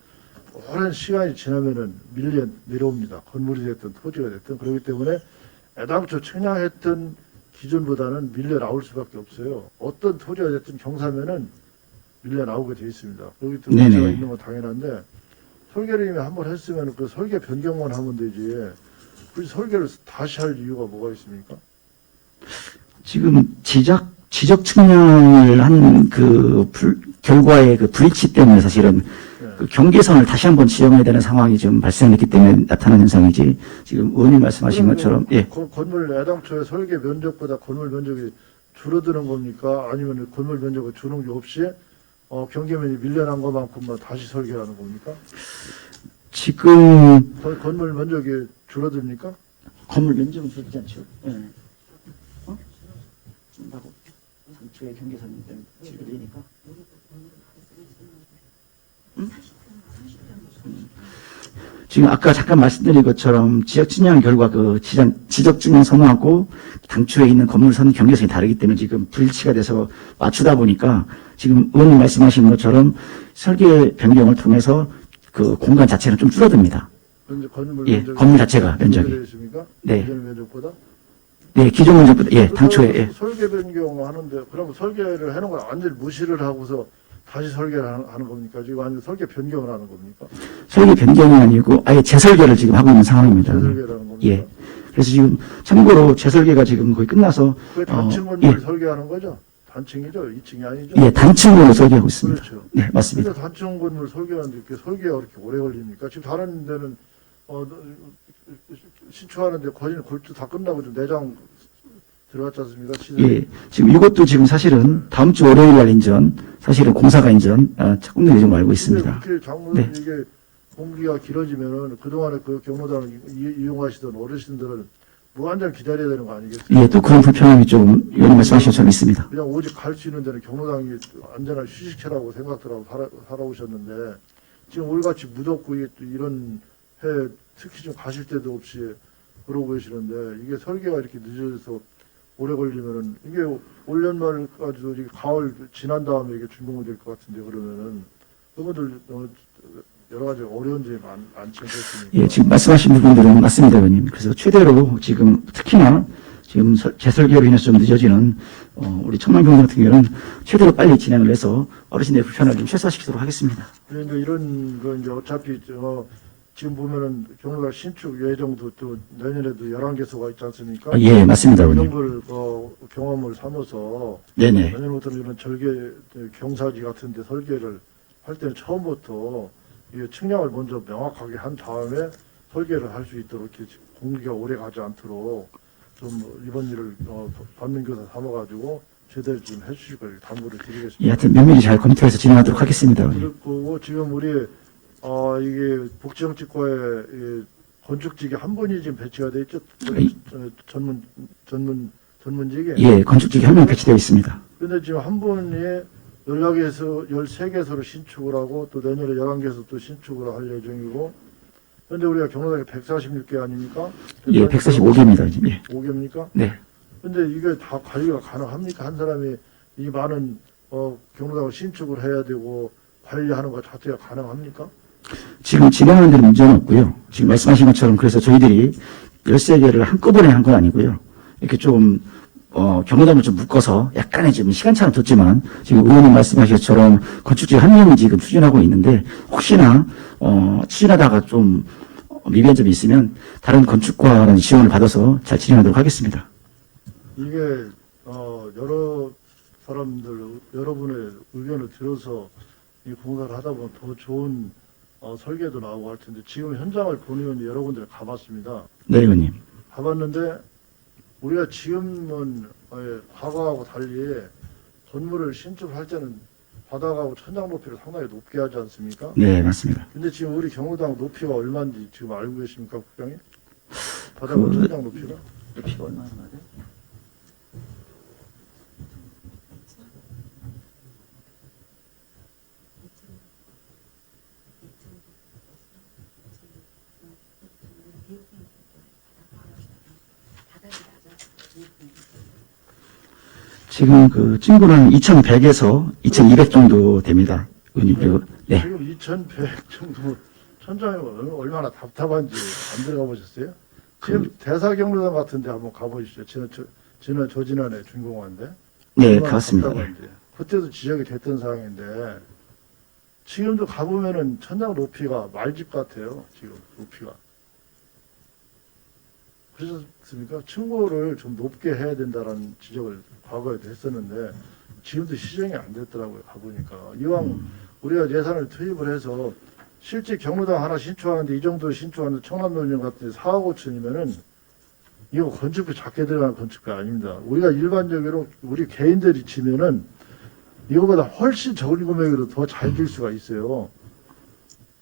오랜 시간이 지나면은 밀려 내려옵니다. 건물이 됐든 토지가 됐든 그렇기 때문에 애당초 측량했던 기준보다는 밀려 나올 수밖에 없어요. 어떤 토지가 됐든 경사면은 밀려 나오게 돼 있습니다. 그렇기 때문에 네네. 문제가 있는 건 당연한데 설계를 이미 한번 했으면 그 설계 변경만 하면 되지. 굳이 설계를 다시 할 이유가 뭐가 있습니까? 지금 지적 측량을 한 그 결과의 그 불이치 때문에 사실은 네. 그 경계선을 다시 한번 지정해야 되는 상황이 좀 발생했기 때문에 나타난 현상이지. 지금 의원님 말씀하신 것처럼 건물 애당초에 설계 면적보다 건물 면적이 줄어드는 겁니까? 아니면 건물 면적을 주는 게 없이 경계면이 밀려난 것만큼만 다시 설계하는 겁니까? 지금 건물 면적이 줄어듭니까? 건물 면적은 줄지 않죠. 준다고 당초에 경계선이 줄어드니까. 지금 아까 잠깐 말씀드린 것처럼 지적 측량 결과 그 지적 측량 선호하고 당초에 있는 건물선 경계선이 다르기 때문에 지금 불일치가 돼서 맞추다 보니까 지금 의원님 말씀하신 것처럼 설계 변경을 통해서 그 공간 자체는 좀 줄어듭니다. 건물 예, 면적이 건물 자체가 면적이. 되어 있습니까? 네. 기존 면적보다? 네, 기존 면적보다 당초에 설계 변경하는데 그럼 설계를 해놓은 걸 완전히 무시를 하고서 다시 설계를 하는 겁니까? 지금 완전 설계 변경을 하는 겁니까? 설계 변경이 아니고 아예 재설계를 지금 하고 있는 상황입니다. 재설계를 하는 겁니까? 예. 그래서 지금 참고로 재설계가 지금 거의 끝나서 그게 단층 건물 예. 설계하는 거죠? 단층이죠? 2층이 아니죠? 예, 단층으로 설계하고 있습니다. 그렇죠. 네, 맞습니다. 그래서 단층 건물 설계하는데 이렇게 설계가 그렇게 오래 걸립니까? 지금 다른 데는 신축하는데 거진 골주 다 끝나고 좀 내장 들어갔지 않습니까? 예, 지금 이것도 지금 사실은 다음 주 월요일 날 인전, 사실은 공사가 인전, 착공된 예정으로 알고 있습니다. 이렇게 장문 네. 이게 공기가 길어지면은 그동안에 그 경로당을 이용하시던 어르신들은 무한정 기다려야 되는 거 아니겠어요? 예, 또 그런 불편함이 좀 의원님 말씀하신 것처럼 있습니다. 그냥 오직 갈 수 있는 데는 경로당이 안전한 휴식처라고 생각들 하고 살아오셨는데 지금 올같이 무덥고 이런 해 특히 좀 가실 데도 없이 그러고 계시는데 이게 설계가 이렇게 늦어져서 오래 걸리면은 이게 올 연말까지도 이게 가을 지난 다음에 이게 준공이 될 것 같은데 그러면은 그분들 여러 가지 어려운 점이 많지 않겠습니까? 예, 지금 말씀하신 부분들은 맞습니다, 의원님. 그래서 최대로 지금 특히나 지금 재설계로 인해서 좀 늦어지는 우리 청남병원 같은 경우는 최대로 빨리 진행을 해서 어르신들의 불편을 좀 최소화시키도록 하겠습니다. 그런데 이런 거 이제 어차피 지금 보면은 경로당 신축 예정도 또 내년에도 11개소가 있지 않습니까? 아, 예, 맞습니다, 이런 의원님. 걸 경험을 삼아서 네네. 내년부터는 이런 절개 경사지 같은 데 설계를 할 때는 처음부터 이 측량을 먼저 명확하게 한 다음에 설계를 할 수 있도록 이렇게 공기가 오래 가지 않도록 좀 이번 일을 받는 것을 삼아가지고 제대로 좀 해주실 걸 당부를 드리겠습니다. 예, 하여튼 면밀히 잘 검토해서 진행하도록 하겠습니다, 의원님. 그리고 지금 우리 이게 복지정치과에 건축직이 한 분이 지금 배치가 돼 있죠. 전문직이. 예, 건축직이 한 명 배치되어 있습니다. 그런데 지금 한 분이 14개소, 13개소를 신축을 하고 또 내년에 11개소 또 신축을 할 예정이고, 현재 우리가 경로당이 146개 아닙니까? 예, 145개입니다, 지금. 예. 5개입니까? 네. 근데 이게 다 관리가 가능합니까? 한 사람이 이 많은 경로당을 신축을 해야 되고 관리하는 것 자체가 가능합니까? 지금 진행하는 데는 문제는 없고요. 지금 말씀하신 것처럼 그래서 저희들이 13개를 한꺼번에 한 건 아니고요. 이렇게 좀 경로당을 좀 묶어서 약간의 지금 시간차는 뒀지만 지금 의원님 말씀하신 것처럼 건축직 한 명이 지금 추진하고 있는데 혹시나 추진하다가 좀 미비한 점이 있으면 다른 건축과는 지원을 받아서 잘 진행하도록 하겠습니다. 이게 여러 사람들 여러분의 의견을 들어서 이 공사를 하다 보면 더 좋은 설계도 나오고 할 텐데 지금 현장을 보는 여러분들 가봤습니다. 네, 의원님. 가봤는데 우리가 지금은 과거하고 달리 건물을 신축할 때는 바닥하고 천장 높이를 상당히 높게 하지 않습니까? 네, 맞습니다. 근데 지금 우리 경로당 높이가 얼마인지 지금 알고 계십니까, 국장님? 바닥하고 천장 높이가? 높이가 얼마나 돼요? 지금 그 친구는 2,100에서 2,200 정도 됩니다. 의원님, 네. 지금 2,100 정도 천장이 얼마나 답답한지 안 들어가 보셨어요? 지금 대사경로당 같은데 한번 가보시죠. 저지난해 준공한데. 네, 그렇습니다. 그때도 지적이 됐던 상황인데 지금도 가보면은 천장 높이가 말집 같아요. 지금 높이가. 그렇습니까? 층고를 좀 높게 해야 된다라는 지적을 과거에도 했었는데 지금도 시정이 안 됐더라고요. 가보니까. 이왕 우리가 예산을 투입을 해서 실제 경로당 하나 신축하는데 이 정도 신축하는데 청남노년 같은 데 4억 5천이면은 이거 건축비 작게 들어가는 건축비 아닙니다. 우리가 일반적으로 우리 개인들이 치면은 이거보다 훨씬 적은 금액으로 더 잘 될 수가 있어요.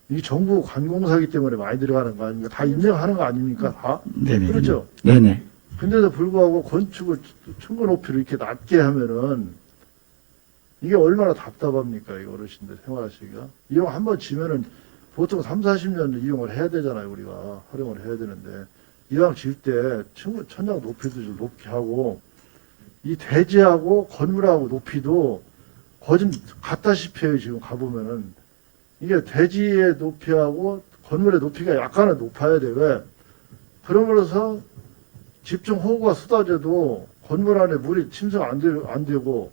이 정부 관공사기 때문에 많이 들어가는 거 아닙니까? 다 인정하는 거 아닙니까? 다? 네네. 그렇죠? 네네. 근데도 불구하고 건축을 층고 높이를 이렇게 낮게 하면은 이게 얼마나 답답합니까? 이 어르신들 생활하시기가. 이용 한번 지면은 보통 3, 40년 이용을 해야 되잖아요. 우리가 활용을 해야 되는데 이왕 질 때 천장 높이도 좀 높게 하고 이 대지하고 건물하고 높이도 거의 좀 같다시피 해요. 지금 가보면은 이게 대지의 높이하고 건물의 높이가 약간은 높아야 돼. 왜? 그러면서 집중 호우가 쏟아져도 건물 안에 물이 침수가 안 되고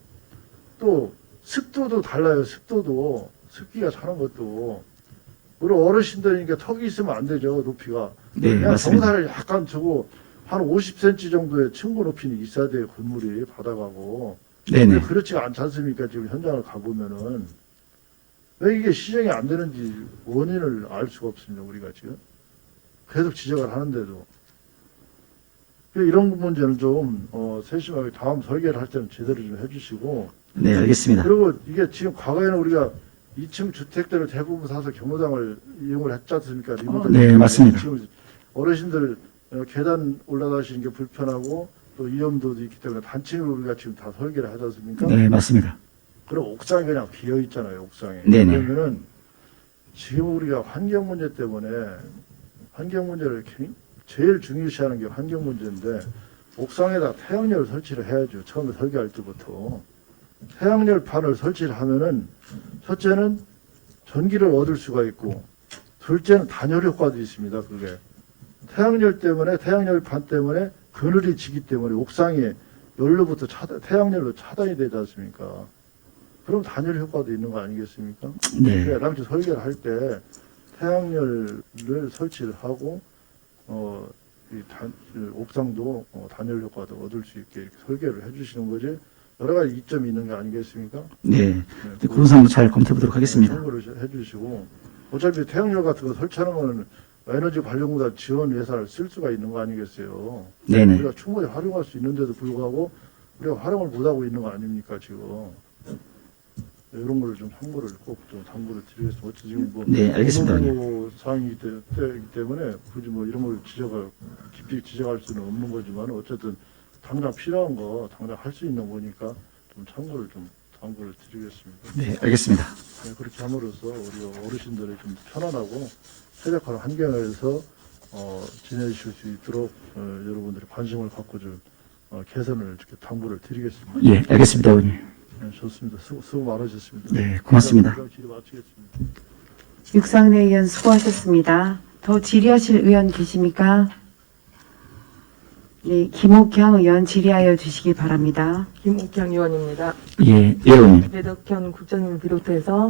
또 습도도 달라요. 습도도 습기가 차는 것도 우리 어르신들이니까 턱이 있으면 안 되죠. 높이가. 네, 그냥 맞습니다. 정사를 약간 두고 한 50cm 정도의 층고 높이는 있어야 돼요. 건물이 바닥하고. 네네. 근데 그렇지가 않지 않습니까? 지금 현장을 가보면은 왜 이게 시정이 안 되는지 원인을 알 수가 없습니다. 우리가 지금 계속 지적을 하는데도 이런 문제는 좀 세심하게 다음 설계를 할 때는 제대로 좀 해주시고. 네, 알겠습니다. 그리고 이게 지금 과거에는 우리가 2층 주택들을 대부분 사서 경로당을 이용을 했지 않습니까? 네, 맞습니다. 지금 어르신들 계단 올라가시는 게 불편하고 또 위험도도 있기 때문에 단층으로 우리가 지금 다 설계를 하지 않습니까? 네, 맞습니다. 그럼 옥상이 그냥 비어 있잖아요. 옥상에. 네네. 그러면은 지금 우리가 환경 문제 때문에 환경 문제를 제일 중요시하는 게 환경 문제인데 옥상에다 태양열을 설치를 해야죠. 처음에 설계할 때부터. 태양열판을 설치를 하면은 첫째는 전기를 얻을 수가 있고 둘째는 단열 효과도 있습니다. 그게 태양열 때문에 태양열판 때문에 그늘이 지기 때문에 옥상에 열로부터 태양열로 차단이 되지 않습니까? 그럼 단열 효과도 있는 거 아니겠습니까? 네. 그러니까 당시 설계를 할 때 태양열을 설치를 하고 옥상도 단열 효과도 얻을 수 있게 이렇게 설계를 해주시는 거지 여러 가지 이점이 있는 게 아니겠습니까? 네. 그런 상도 잘 검토해 보도록 하겠습니다. 참고를 해주시고 어차피 태양열 같은 거 설치하는 거는 에너지 관련공단 지원 예산을 쓸 수가 있는 거 아니겠어요? 네네. 우리가 충분히 활용할 수 있는데도 불구하고 우리가 활용을 못하고 있는 거 아닙니까 지금? 이런 거를 좀 참고를 꼭 좀 당부를 드리겠습니다. 어째 지금 뭐 네, 알겠습니다. 업무 사항이기 때문에 굳이 뭐 이런 걸 깊이 지적할 수는 없는 거지만 어쨌든 당장 필요한 거 당장 할 수 있는 거니까 좀 참고를 드리겠습니다. 네, 알겠습니다. 네, 그렇게 함으로써 우리 어르신들이 좀 편안하고 쾌적한 환경에서 지내실 수 있도록 여러분들이 관심을 갖고 좀 개선을 이렇게 당부를 드리겠습니다. 예, 알겠습니다, 의원님. 네, 좋습니다. 수고 많으셨습니다. 네, 고맙습니다. 질의 마치겠습니다. 육상래 의원 수고하셨습니다. 더 질의하실 의원 계십니까? 네, 김옥경 의원 질의하여 주시기 바랍니다. 김옥경 의원입니다. 예, 의원님. 배덕현 국장님을 비롯해서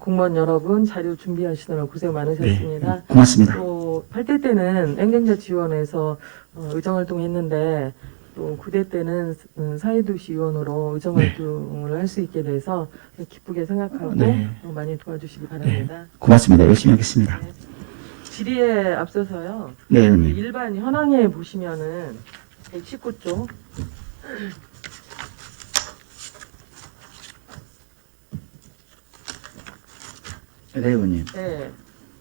공무원 여러분 자료 준비하시느라 고생 많으셨습니다. 네, 고맙습니다. 또 8대 때는 행정자 지원에서 의정활동 했는데 또 9대 때는 사회도시 의원으로 의정활동을 할 수 있게 돼서 기쁘게 생각하고 네. 많이 도와주시기 바랍니다. 고맙습니다. 열심히 하겠습니다. 네. 질의에 앞서서요. 네, 의원님. 일반 현황에 보시면은 119쪽 네, 의원님. 네,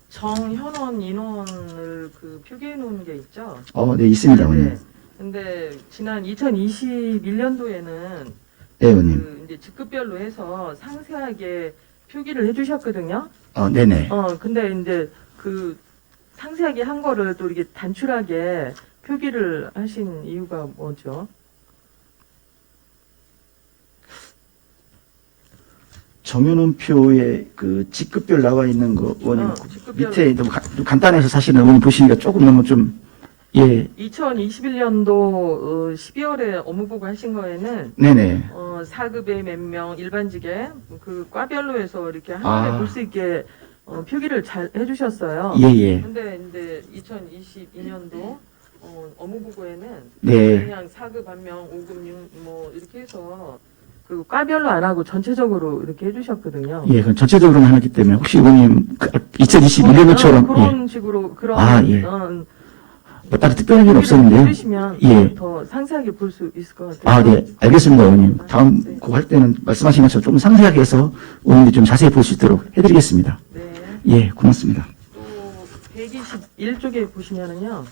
정현원 인원을 표기해 놓은 게 있죠. 네, 있습니다, 의원님. 근데 지난 2021년도에는 네, 의원님. 이제 직급별로 해서 상세하게 표기를 해주셨거든요. 네네. 근데 이제 상세하게 한 거를 또 이렇게 단출하게 표기를 하신 이유가 뭐죠? 정윤훈표에 직급별 나와 있는 거, 의원님. 직급별로. 밑에 좀 간단해서 사실은 의원님 보시니까 조금 너무 좀, 예, 2021년도 12월에 업무보고 하신 거에는 네네. 4급에 몇 명, 일반직에 과별로 해서 이렇게 한눈에 볼 수 있게 표기를 잘 해주셨어요. 예, 예. 근데 이제 2022년도 업무보고에는 네. 그냥 4급 1명, 5급 6, 뭐 이렇게 해서 과별로 안 하고 전체적으로 이렇게 해주셨거든요. 예, 그건 전체적으로만 하기 때문에 혹시 의원님 2021년도처럼 그런 식으로 예. 뭐 따로 특별한 일 없었는데요. 해주시면 예. 더 상세하게 볼 수 있을 것 같아요. 네, 알겠습니다, 의원님. 다음 그거 할 때는 말씀하신 것처럼 좀 상세하게 해서 의원님이 좀 자세히 볼 수 있도록 해드리겠습니다. 네. 예, 고맙습니다. 또 121쪽에 보시면은요.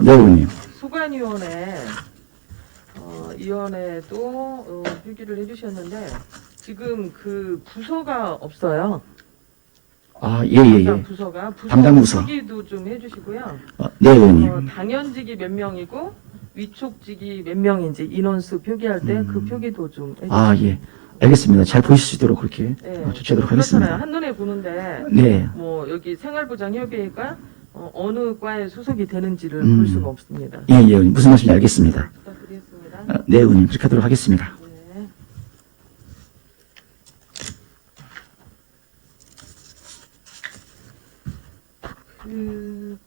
네, 의원님. 소관위원회 위원회도 표기를 해주셨는데 지금 부서가 없어요. 예, 예, 담당 예. 부서가 담당 부서. 표기도 좀 해주시고요. 네, 의원님. 당연직이 몇 명이고 위촉직이 몇 명인지 인원수 표기할 때 그 표기도 좀 해주시고요. 예. 알겠습니다. 잘 보실 수 있도록 그렇게 네. 조치하도록 그렇잖아요. 하겠습니다. 한눈에 보는데 네. 뭐 여기 생활보장협의회가 어느 과에 소속이 되는지를 음. 볼 수가 없습니다. 예, 예, 의원님. 무슨 말씀인지 알겠습니다. 부탁드리겠습니다. 네, 의원님. 그렇게 하도록 하겠습니다. 네.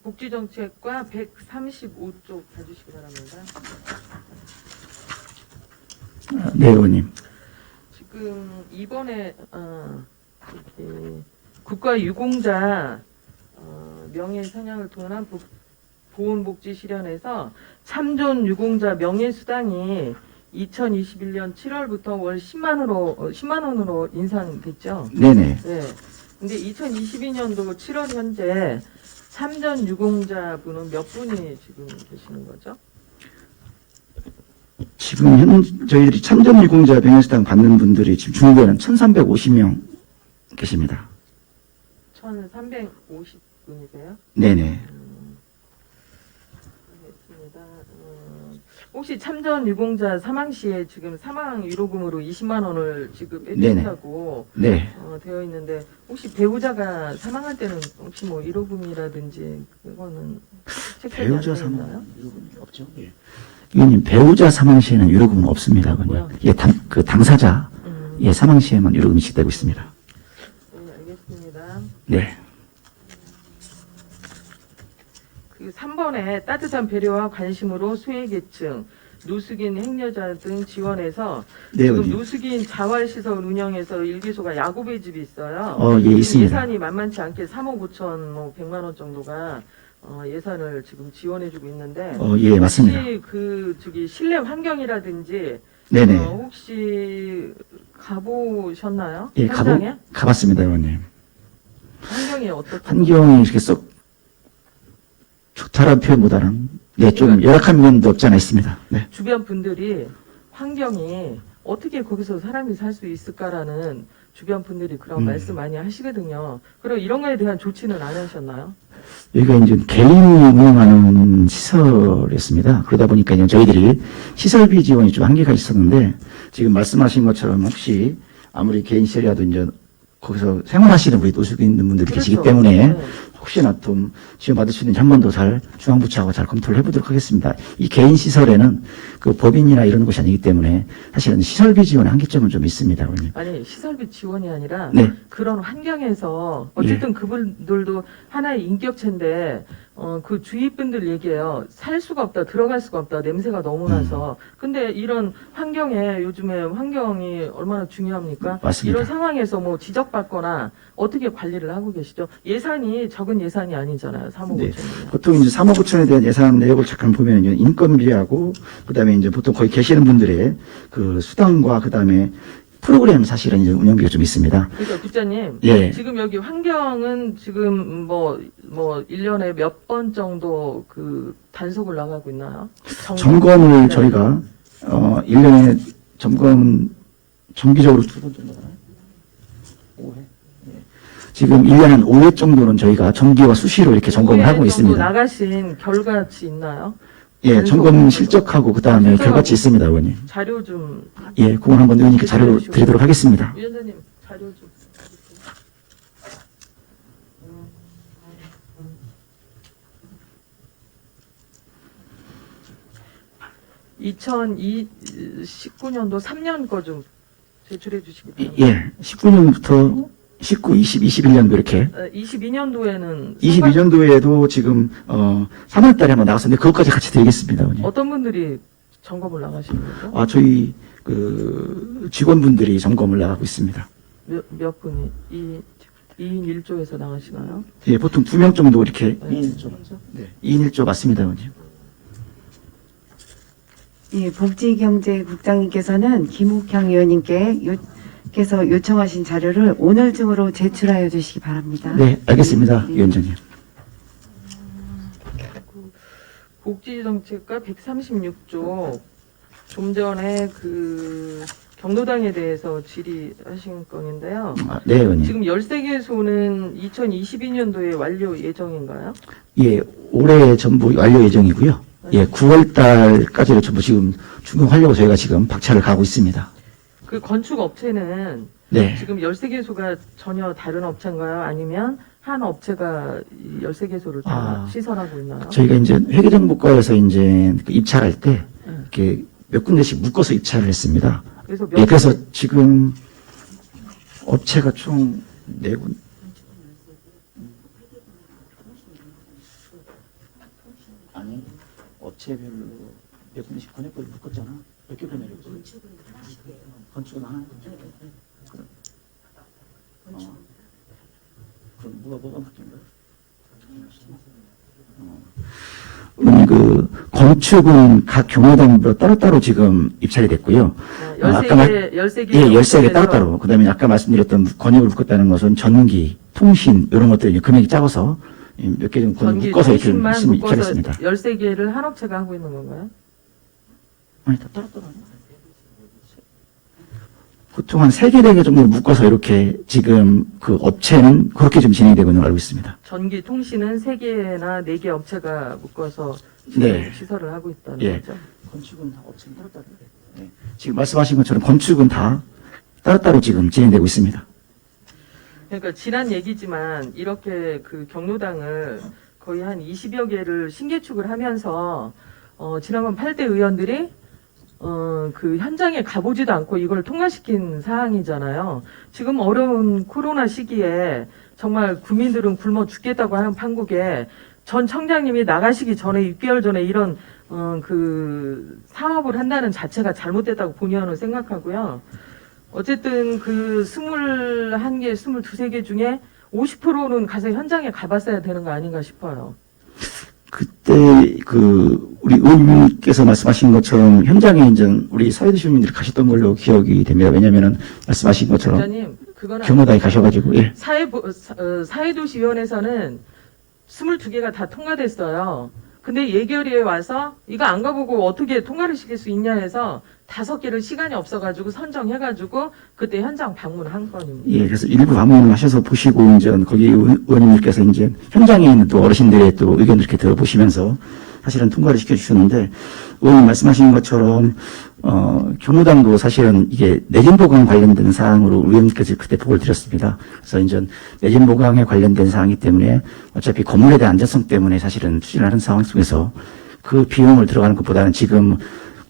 복지정책과 135쪽 봐주시기 바랍니다. 네, 의원님. 지금 이번에 국가유공자 명예선양을 통한 보훈복지 실현에서 참존 유공자 명예수당이 2021년 7월부터 월 10만 원으로 인상됐죠. 네네. 네. 근데 2022년도 7월 현재 참전 유공자분은 몇 분이 지금 계시는 거죠? 지금 저희들이 참전유공자 병역수당 받는 분들이 지금 중국에는 1,350명 계십니다. 1,350분이세요? 네네. 알겠습니다. 혹시 참전 유공자 사망 시에 지금 사망 위로금으로 20만 원을 지급해준다고 네. 되어 있는데 혹시 배우자가 사망할 때는 혹시 뭐 위로금이라든지 그거는 책정이 배우자 안 되어 사망 있나요? 유로금이 없죠? 예. 의원님, 배우자 사망 시에는 유로금은 없습니다, 의원님. 뭐야? 예, 당사자, 예, 사망 시에만 유로금이 지급되고 있습니다. 네, 알겠습니다. 네. 그 3번에 따뜻한 배려와 관심으로 소외계층, 노숙인, 행여자 등 지원해서 네, 지금 의원님. 노숙인 자활시설 운영해서 일개소가 야구배 집이 있어요. 예, 있습니다. 예산이 만만치 않게 3억 5천 뭐 100만 원 정도가 예산을 지금 지원해주고 있는데 예, 맞습니다. 혹시 그 저기 실내 환경이라든지 네네. 혹시 가보셨나요? 예, 현장에? 가봤습니다, 의원님. 환경이 어떻게? 환경이 이렇게 썩 좋다라는 표현보다는, 네, 좀 열악한 면도 없지 않아 있습니다. 네. 주변 분들이 환경이 어떻게 거기서 사람이 살 수 있을까라는 주변 분들이 그런 말씀 많이 하시거든요. 그리고 이런 거에 대한 조치는 안 하셨나요? 여기가 이제 개인이 운영하는 시설이었습니다. 그러다 보니까 이제 저희들이 시설비 지원이 좀 한계가 있었는데, 지금 말씀하신 것처럼 혹시 아무리 개인 시설이라도 이제 거기서 생활하시는 우리 노숙인 분들이 계시기 그렇죠. 때문에 네. 혹시나 좀 지원받을 수 있는지 한 번 더 잘 중앙부처하고 잘 검토를 해보도록 하겠습니다. 이 개인 시설에는 그 법인이나 이런 곳이 아니기 때문에 사실은 시설비 지원의 한계점은 좀 있습니다, 의원님. 아니 시설비 지원이 아니라 네. 그런 환경에서 어쨌든 그분들도 하나의 인격체인데 그 주위 분들 얘기해요. 살 수가 없다, 들어갈 수가 없다, 냄새가 너무 나서. 근데 이런 환경에 요즘에 환경이 얼마나 중요합니까? 맞습니다. 이런 상황에서 뭐 지적받거나 어떻게 관리를 하고 계시죠? 예산이 적은 예산이 아니잖아요. 3억 네. 5천이면. 보통 이제 3억 5천에 대한 예산 내역을 잠깐 보면 인건비하고 그다음에 이제 보통 거기 계시는 분들의 그 수당과 그다음에 프로그램 사실은 이제 운영비가 좀 있습니다. 그러니까 국장님, 예. 지금 여기 환경은 지금 뭐 1년에 몇 번 정도 그 단속을 나가고 있나요? 점검을 네. 저희가 1년에 점검 정기적으로 2번 정도 하나요? 5회? 지금 1년에 한 5회 정도는 저희가 정기와 수시로 이렇게 점검을 하고 정도 있습니다. 나가신 결과치 있나요? 예, 단속. 점검 실적하고 그다음에 실적하고. 결과치 있습니다, 의원님. 자료 좀 예, 그건 한번 의원님께 자료 드리도록 하겠습니다. 위원장님 자료 좀. 2019년도 3년 거 좀 제출해 주시기 바랍니다. 예, 19년부터 19, 20, 21년도 이렇게 22년도에는 22년도에도 지금 3월 달에 한번 나갔었는데 그것까지 같이 드리겠습니다, 의원님. 어떤 분들이 점검을 나가시는 거죠? 저희 그 직원분들이 점검을 나가고 있습니다. 몇 분이 2인 1조에서 나가시나요? 예, 보통 2명 정도 이렇게 네. 2인 1조. 네, 2인 1조 맞습니다, 의원님. 예, 복지경제국장님께서는 김욱향 의원님께서 요청하신 자료를 오늘 중으로 제출하여 주시기 바랍니다. 네, 알겠습니다, 위원장님. 복지정책과 136조 좀 전에 그 경로당에 대해서 질의하신 건인데요. 네, 의원님. 지금 13개소는 2022년도에 완료 예정인가요? 예, 올해 전부 완료 예정이고요. 예, 9월 달까지를 전부 지금 준공하려고 저희가 지금 박차를 가고 있습니다. 그 건축 업체는 네. 지금 13개소가 전혀 다른 업체인가요? 아니면 한 업체가 이 13개소를 다 시설하고 있나요? 저희가 이제 회계정보과에서 이제 그 입찰할 때 네. 이렇게 몇 군데씩 묶어서 입찰을 했습니다. 그래서 몇 예, 그래서 지금 업체가 총 4군. 아니, 업체별로 몇 군데씩 권역별로 묶었잖아. 몇 개 권역이지? 건축은 하나? 그럼 뭐가 바뀐 거야? 그 건축은 각 경로당별로 따로따로 지금 입찰이 됐고요. 13개, 예, 13개 따로따로. 그 다음에 아까 말씀드렸던 권역을 묶었다는 것은 전기, 통신, 이런 것들이 금액이 작아서 몇 개 정도 전기, 묶어서 이렇게 통신만 묶어서 입찰했습니다. 13개를 한 업체가 하고 있는 건가요? 아니, 다 따로따로 아니야? 보통 한 3개, 4개 정도 묶어서 이렇게 지금 그 업체는 그렇게 좀 진행되고 있는 걸 알고 있습니다. 전기, 통신은 3개나 4개 업체가 묶어서 네. 시설을 하고 있다는 예. 거죠? 건축은 다 업체는 따로따로. 네. 지금 말씀하신 것처럼 건축은 다 따로따로 지금 진행되고 있습니다. 그러니까 지난 얘기지만 이렇게 그 경로당을 거의 한 20여 개를 신개축을 하면서 지난번 8대 의원들이 그 현장에 가보지도 않고 이걸 통과시킨 사항이잖아요. 지금 어려운 코로나 시기에 정말 국민들은 굶어 죽겠다고 하는 판국에 전 청장님이 나가시기 전에 6개월 전에 이런 그 사업을 한다는 자체가 잘못됐다고 본의원은 생각하고요. 어쨌든 그 21개, 22개 중에 50%는 가서 현장에 가봤어야 되는 거 아닌가 싶어요. 그때 우리 의원님께서 말씀하신 것처럼 현장에 이제 우리 사회도시민들이 가셨던 걸로 기억이 됩니다. 왜냐면은 말씀하신 것처럼 부장님, 그건 경로당에 가셔가지고, 예. 사회도시위원회에서는 22개가 다 통과됐어요. 근데 예결위에 와서 이거 안 가보고 어떻게 통과를 시킬 수 있냐 해서 5개를 시간이 없어가지고 선정해가지고 그때 현장 방문한 건입니다. 예, 그래서 일부 방문을 하셔서 보시고, 이제 거기 의원님들께서 이제 현장에 있는 또 어르신들의 또 의견을 이렇게 들어보시면서 사실은 통과를 시켜주셨는데, 의원님 말씀하신 것처럼, 경로당도 사실은 이게 내진보강 관련된 사항으로 의원님께서 그때 보고를 드렸습니다. 그래서 이제 내진보강에 관련된 사항이기 때문에 어차피 건물에 대한 안전성 때문에 사실은 추진하는 상황 속에서 그 비용을 들어가는 것보다는 지금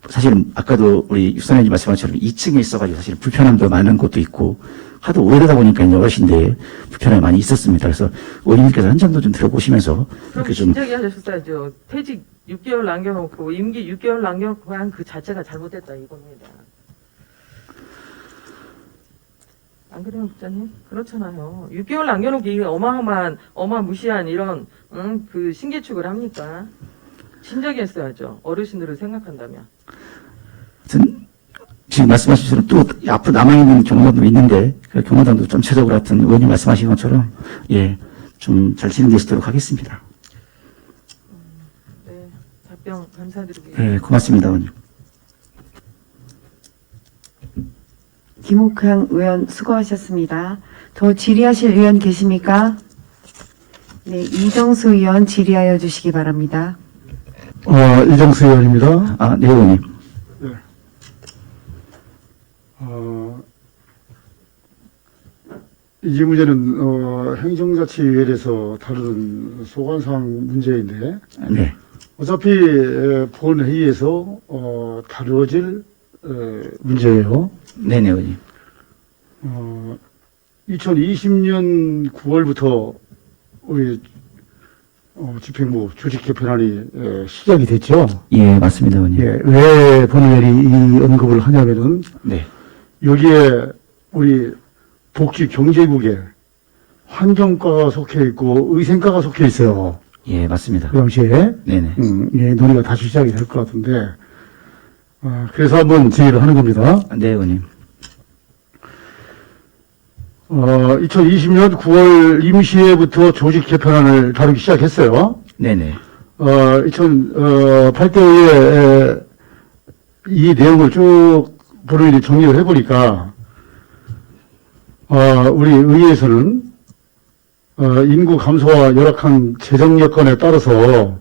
사실은 아까도 우리 육선회원님 말씀하신 것처럼 2층에 있어가지고 사실 불편함도 많은 곳도 있고 하도 오래되다 보니까 이제 어르신들 불편함이 많이 있었습니다. 그래서 의원님께서 현장도 좀 들어보시면서 그럼 이렇게 좀 진작에 하셨어야죠. 퇴직 6개월 남겨놓고 임기 6개월 남겨놓고 한 그 자체가 잘못됐다 이겁니다. 안 그래요, 국장님? 그렇잖아요. 6개월 남겨놓고 이게 어마무시한 이런 그 신개축을 합니까? 진작에 했어야죠. 어르신들을 생각한다면. 지금 말씀하신 것처럼 또 앞으로 남아있는 경로당도 있는데 그 경로당도 전체적으로 하여튼 의원님 말씀하신 것처럼 예, 좀 잘 진행되시도록 하겠습니다. 네, 답변 감사드리겠습니다. 네, 고맙습니다, 의원님. 김옥향 의원 수고하셨습니다. 더 질의하실 의원 계십니까? 네, 이정수 의원 질의하여 주시기 바랍니다. 이정수 의원입니다. 아, 네, 의원님. 이 문제는 행정자치위원회에서 다루는 소관사항 문제인데 네, 어차피 본 회의에서 다루어질 문제예요. 네네, 의원님. 2020년 9월부터 우리 집행부 조직 개편안이 시작이 됐죠. 예, 맞습니다, 의원님. 예, 왜 본회의이 이 언급을 하냐면은 네, 여기에 우리 복지경제국에 환경과가 속해 있고 의생과가 속해 있어요. 예, 맞습니다. 그 당시에 네네. 예, 논의가 다시 시작이 될 것 같은데 그래서 한번 제의를 하는 겁니다. 네, 의원님. 2020년 9월 임시회부터 조직 개편안을 다루기 시작했어요. 네네. 2008대회에 이 내용을 쭉 본회의 정리를 해보니까 우리 의회에서는 인구 감소와 열악한 재정 여건에 따라서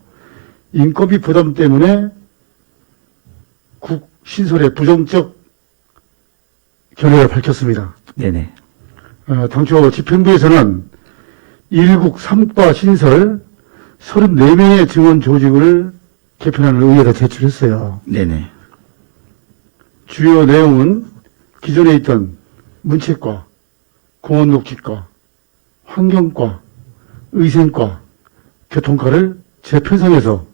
인건비 부담 때문에 국 신설에 부정적 견해를 밝혔습니다. 네네. 당초 집행부에서는 1국 3과 신설 34명의 증원 조직을 개편안을 의회에다 제출했어요. 네네. 주요 내용은 기존에 있던 문체과, 공원녹지과, 환경과, 의생과, 교통과를 재편성해서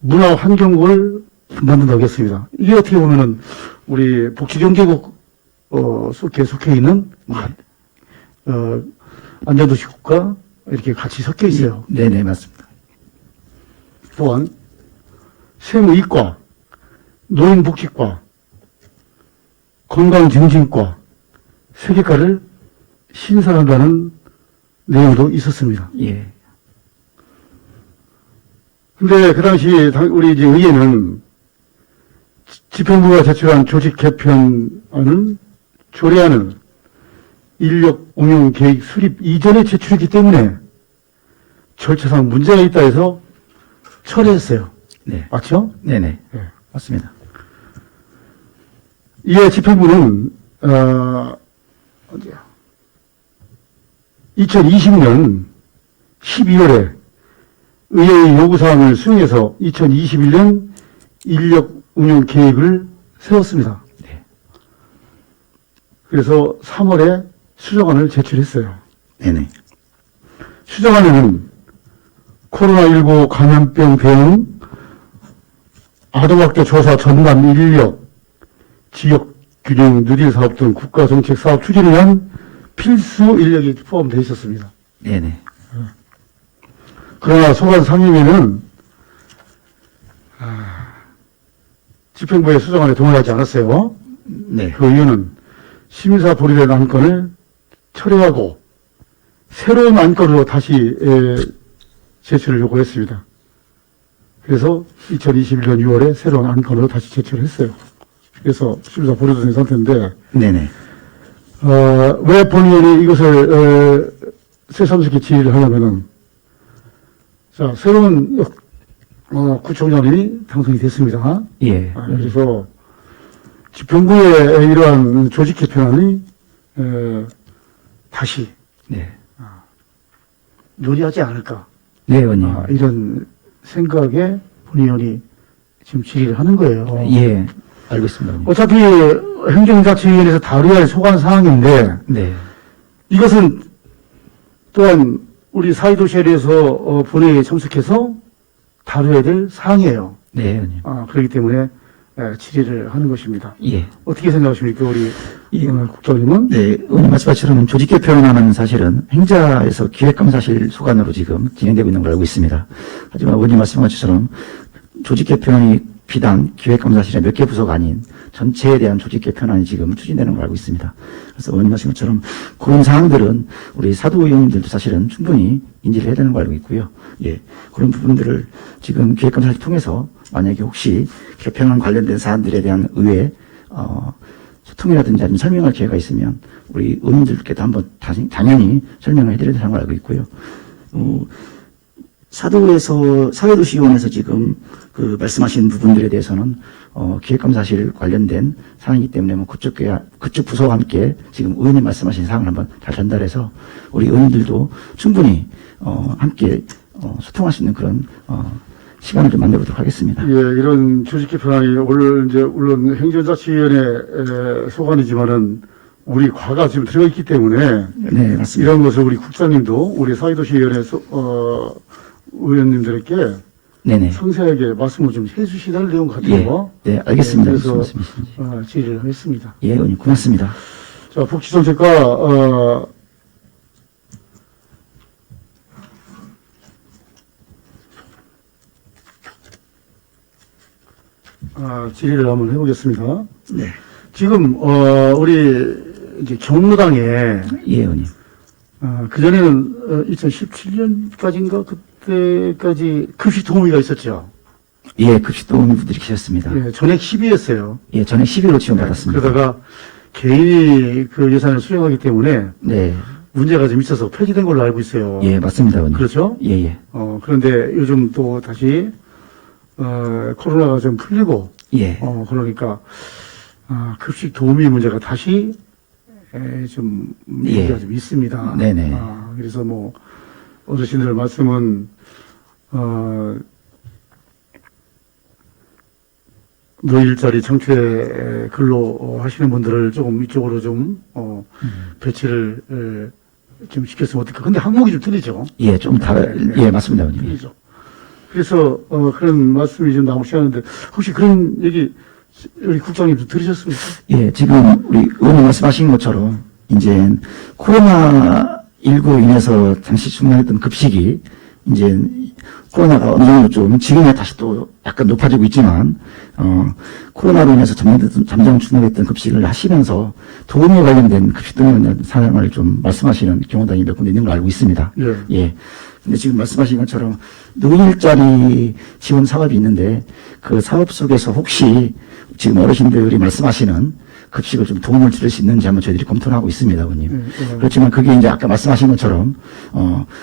문화환경국을 만든다고 했습니다. 이게 어떻게 보면은 우리 복지경제국 속해 있는 안전도시국과 이렇게 같이 섞여 있어요. 네네, 맞습니다. 또한 생의과, 노인복지과, 건강증진과, 세계과를 신설한다는 내용도 있었습니다. 예. 근데 그 당시 우리 이제 의회는 집행부가 제출한 조직 개편안은 조례안을 인력 운용 계획 수립 이전에 제출했기 때문에 절차상 문제가 있다 해서 철회했어요. 네. 맞죠? 네네. 예. 맞습니다. 이에 집행부는, 언제야? 2020년 12월에 의회의 요구사항을 수용해서 2021년 인력 운영 계획을 세웠습니다. 네. 그래서 3월에 수정안을 제출했어요. 네네. 수정안에는 코로나19 감염병 대응, 아동학대 조사 전담 인력, 지역 균형 누릴 사업 등 국가정책 사업 추진을 위한 필수 인력이 포함되어 있었습니다. 네네. 그러나 소관 상임위는 집행부의 수정안에 동의하지 않았어요. 네. 그 이유는 심사 보류된 안건을 철회하고 새로운 안건으로 다시 제출을 요구했습니다. 그래서 2021년 6월에 새로운 안건으로 다시 제출을 했어요. 그래서 심사 보류된 상태인데 네네. 왜 본의원이 이것을 새삼스럽게 지휘를 하냐면은 자 새로운 구청장이 당선이 됐습니다. 예. 그래서 집행부의 이러한 조직 개편안이 다시 네. 논의하지 않을까 네, 의원님. 이런 생각에 본의원이 지금 질의를 하는 거예요. 예. 알고 있습니다. 의원님. 어차피 행정자치위원회에서 다루어야 할 소관 사항인데 네. 이것은 또한 우리 사회도시에 대해서 본회의에 참석해서 다루어야 될 사항이에요. 네, 의원님. 그렇기 때문에 질의를 하는 것입니다. 예. 어떻게 생각하십니까, 우리 예. 국장님은? 네, 의원님 말씀하신 조직 개편안은 사실은 행자에서 기획감사실 소관으로 지금 진행되고 있는 걸 알고 있습니다. 하지만 의원님 말씀하신 것처럼 조직 개편이 비단 기획감사실의 몇 개 부서가 아닌 전체에 대한 조직 개편안이 지금 추진되는 걸 알고 있습니다. 그래서 의원님 말씀 것처럼 그런 사항들은 우리 사도 의원님들도 사실은 충분히 인지를 해야 되는 걸 알고 있고요. 예, 그런 부분들을 지금 기획감사를 통해서 만약에 혹시 개편안 관련된 사안들에 대한 의회 소통이라든지 아니면 설명할 기회가 있으면 우리 의원님들께도 한번 당연히 설명을 해드려야 되는 걸 알고 있고요. 사도에서 사회도시위원회에서 지금 그 말씀하신 부분들에 대해서는 기획감사실 관련된 사항이기 때문에 뭐 그쪽 부서와 함께 지금 의원님 말씀하신 사항을 한번 잘 전달해서 우리 의원님들도 충분히 함께 소통할 수 있는 그런 시간을 좀 만들어 보도록 하겠습니다. 예, 이런 조직 개편안이 오늘 이제 물론 행정자치위원회 소관이지만은 우리 과가 지금 들어가 있기 때문에 네, 맞습니다. 이런 것을 우리 국장님도 우리 사회도시위원회 의원님들에게 네네. 상세하게 말씀을 좀 해주시다는 내용 같아요. 예, 네, 알겠습니다. 그래서 무슨 말씀이신지. 질의를 하겠습니다. 예, 의원님 고맙습니다. 자, 복지정책과 질의를 한번 해보겠습니다. 네. 지금 우리 이제 경로당에 예, 의원님. 그전에는 2017년까지인가 그때까지 급식 도우미가 있었죠. 예, 급식 도우미분들이 계셨습니다. 예, 전액 10위였어요. 예, 전에 11로 지원받았습니다. 그러다가 개인이 그 예산을 수령하기 때문에 네. 문제가 좀 있어서 폐지된 걸로 알고 있어요. 예, 맞습니다, 의원님. 그렇죠? 예, 예. 그런데 요즘 또 다시 코로나가 좀 풀리고 예. 그러니까 급식 도우미 문제가 다시 좀 문제가 좀 있습니다. 네네. 그래서 뭐 어르신들 말씀은 노일자리 창출에 근로 하시는 분들을 조금 이쪽으로 좀 배치를 좀 시켰으면 어떨까. 근데 항목이 좀 틀리죠. 예, 좀 예, 맞습니다, 의원님. 틀리죠. 그래서 그런 말씀이 좀 나오시 하는데 혹시 그런 얘기 우리 국장님도 들으셨습니까? 예, 지금 우리 의원님 말씀하신 것처럼 이제 코로나19로 인해서 당시 중단했던 급식이 이제 코로나가 어느 정도 좀 지금에 다시 또 약간 높아지고 있지만 코로나로 인해서 잠정 중단했던 급식을 하시면서 도우미에 관련된 급식 등의 사항을 좀 말씀하시는 경우당이 몇 군데 있는 걸 알고 있습니다. 예. 예. 근데 지금 말씀하신 것처럼 노일자리 지원 사업이 있는데 그 사업 속에서 혹시 지금 어르신들이 말씀하시는 급식을 좀 도움을 드릴 수 있는지 한번 저희들이 검토를 하고 있습니다, 의원님. 그렇지만 그게 이제 아까 말씀하신 것처럼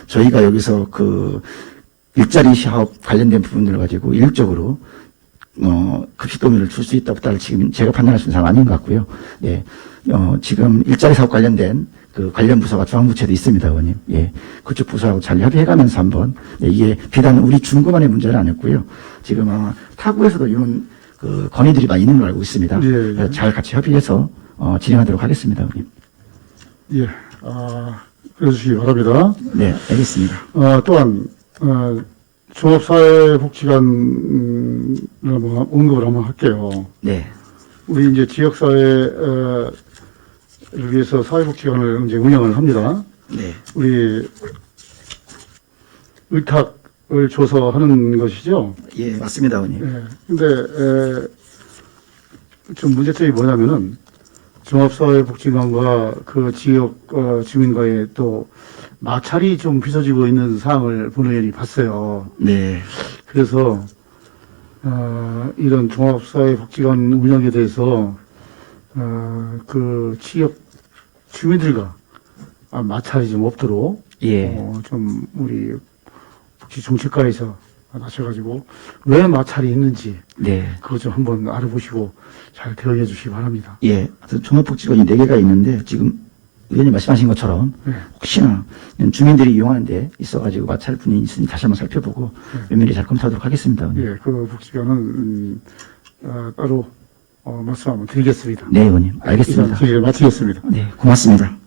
저희가 여기서 그 일자리 사업 관련된 부분들을 가지고 일률적으로 급식 도우미를 줄 수 있다 없다를 지금 제가 판단할 수 있는 사람 아닌 것 같고요. 예, 지금 일자리 사업 관련된 그 관련 부서가 중앙부처도 있습니다, 의원님. 예, 그쪽 부서하고 잘 협의해가면서 한번, 예, 이게 비단 우리 중구만의 문제는 아니었고요. 지금 타국에서도 이런 그 건의들이 많이 있는 걸 알고 있습니다. 예, 예. 그래서 잘 같이 협의해서 진행하도록 하겠습니다, 의원님. 예, 그러시기 바랍니다. 네, 알겠습니다. 또한, 종합사회복지관, 언급을 한번 할게요. 네, 우리 이제 지역사회를 위해서 사회복지관을 이제 운영을 합니다. 네, 우리 의탁을 줘서 하는 것이죠. 예, 맞습니다, 의원님. 예. 근데, 좀 문제점이 뭐냐면은, 종합사회복지관과 그 지역, 주민과의 또 마찰이 좀 빚어지고 있는 사항을 본 의원이 봤어요. 네, 그래서, 이런 종합사회복지관 운영에 대해서, 그 지역 주민들과 마찰이 좀 없도록, 예, 좀 우리 복지정책과에서 나셔가지고 왜 마찰이 있는지 네. 그거 좀 한번 알아보시고 잘 대응해 주시기 바랍니다. 예, 하여튼 종합복지관이 4개가 있는데 지금 의원님 말씀하신 것처럼 네. 혹시나 주민들이 이용하는 데 있어가지고 마찰 분이 있으니 다시 한번 살펴보고 면밀히 잘 검토하도록 하겠습니다. 의원님. 예, 그 복지관은 따로 말씀 한번 드리겠습니다. 네, 의원님. 알겠습니다. 이상 질의를 마치겠습니다. 네, 고맙습니다.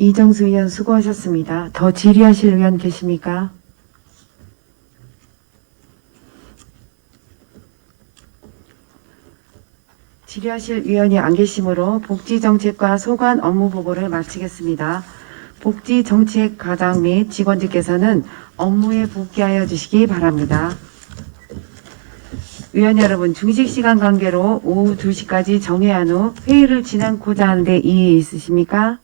이정수 의원 수고하셨습니다. 더 질의하실 의원 계십니까? 질의하실 의원이 안 계시므로 복지정책과 소관 업무 보고를 마치겠습니다. 복지정책과장 및 직원들께서는 업무에 복귀하여 주시기 바랍니다. 의원 여러분, 중식시간 관계로 오후 2시까지 정회한 후 회의를 진행하고자 하는데 이의 있으십니까?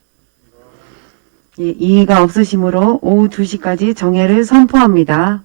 예, 이의가 없으시므로 오후 2시까지 정회를 선포합니다.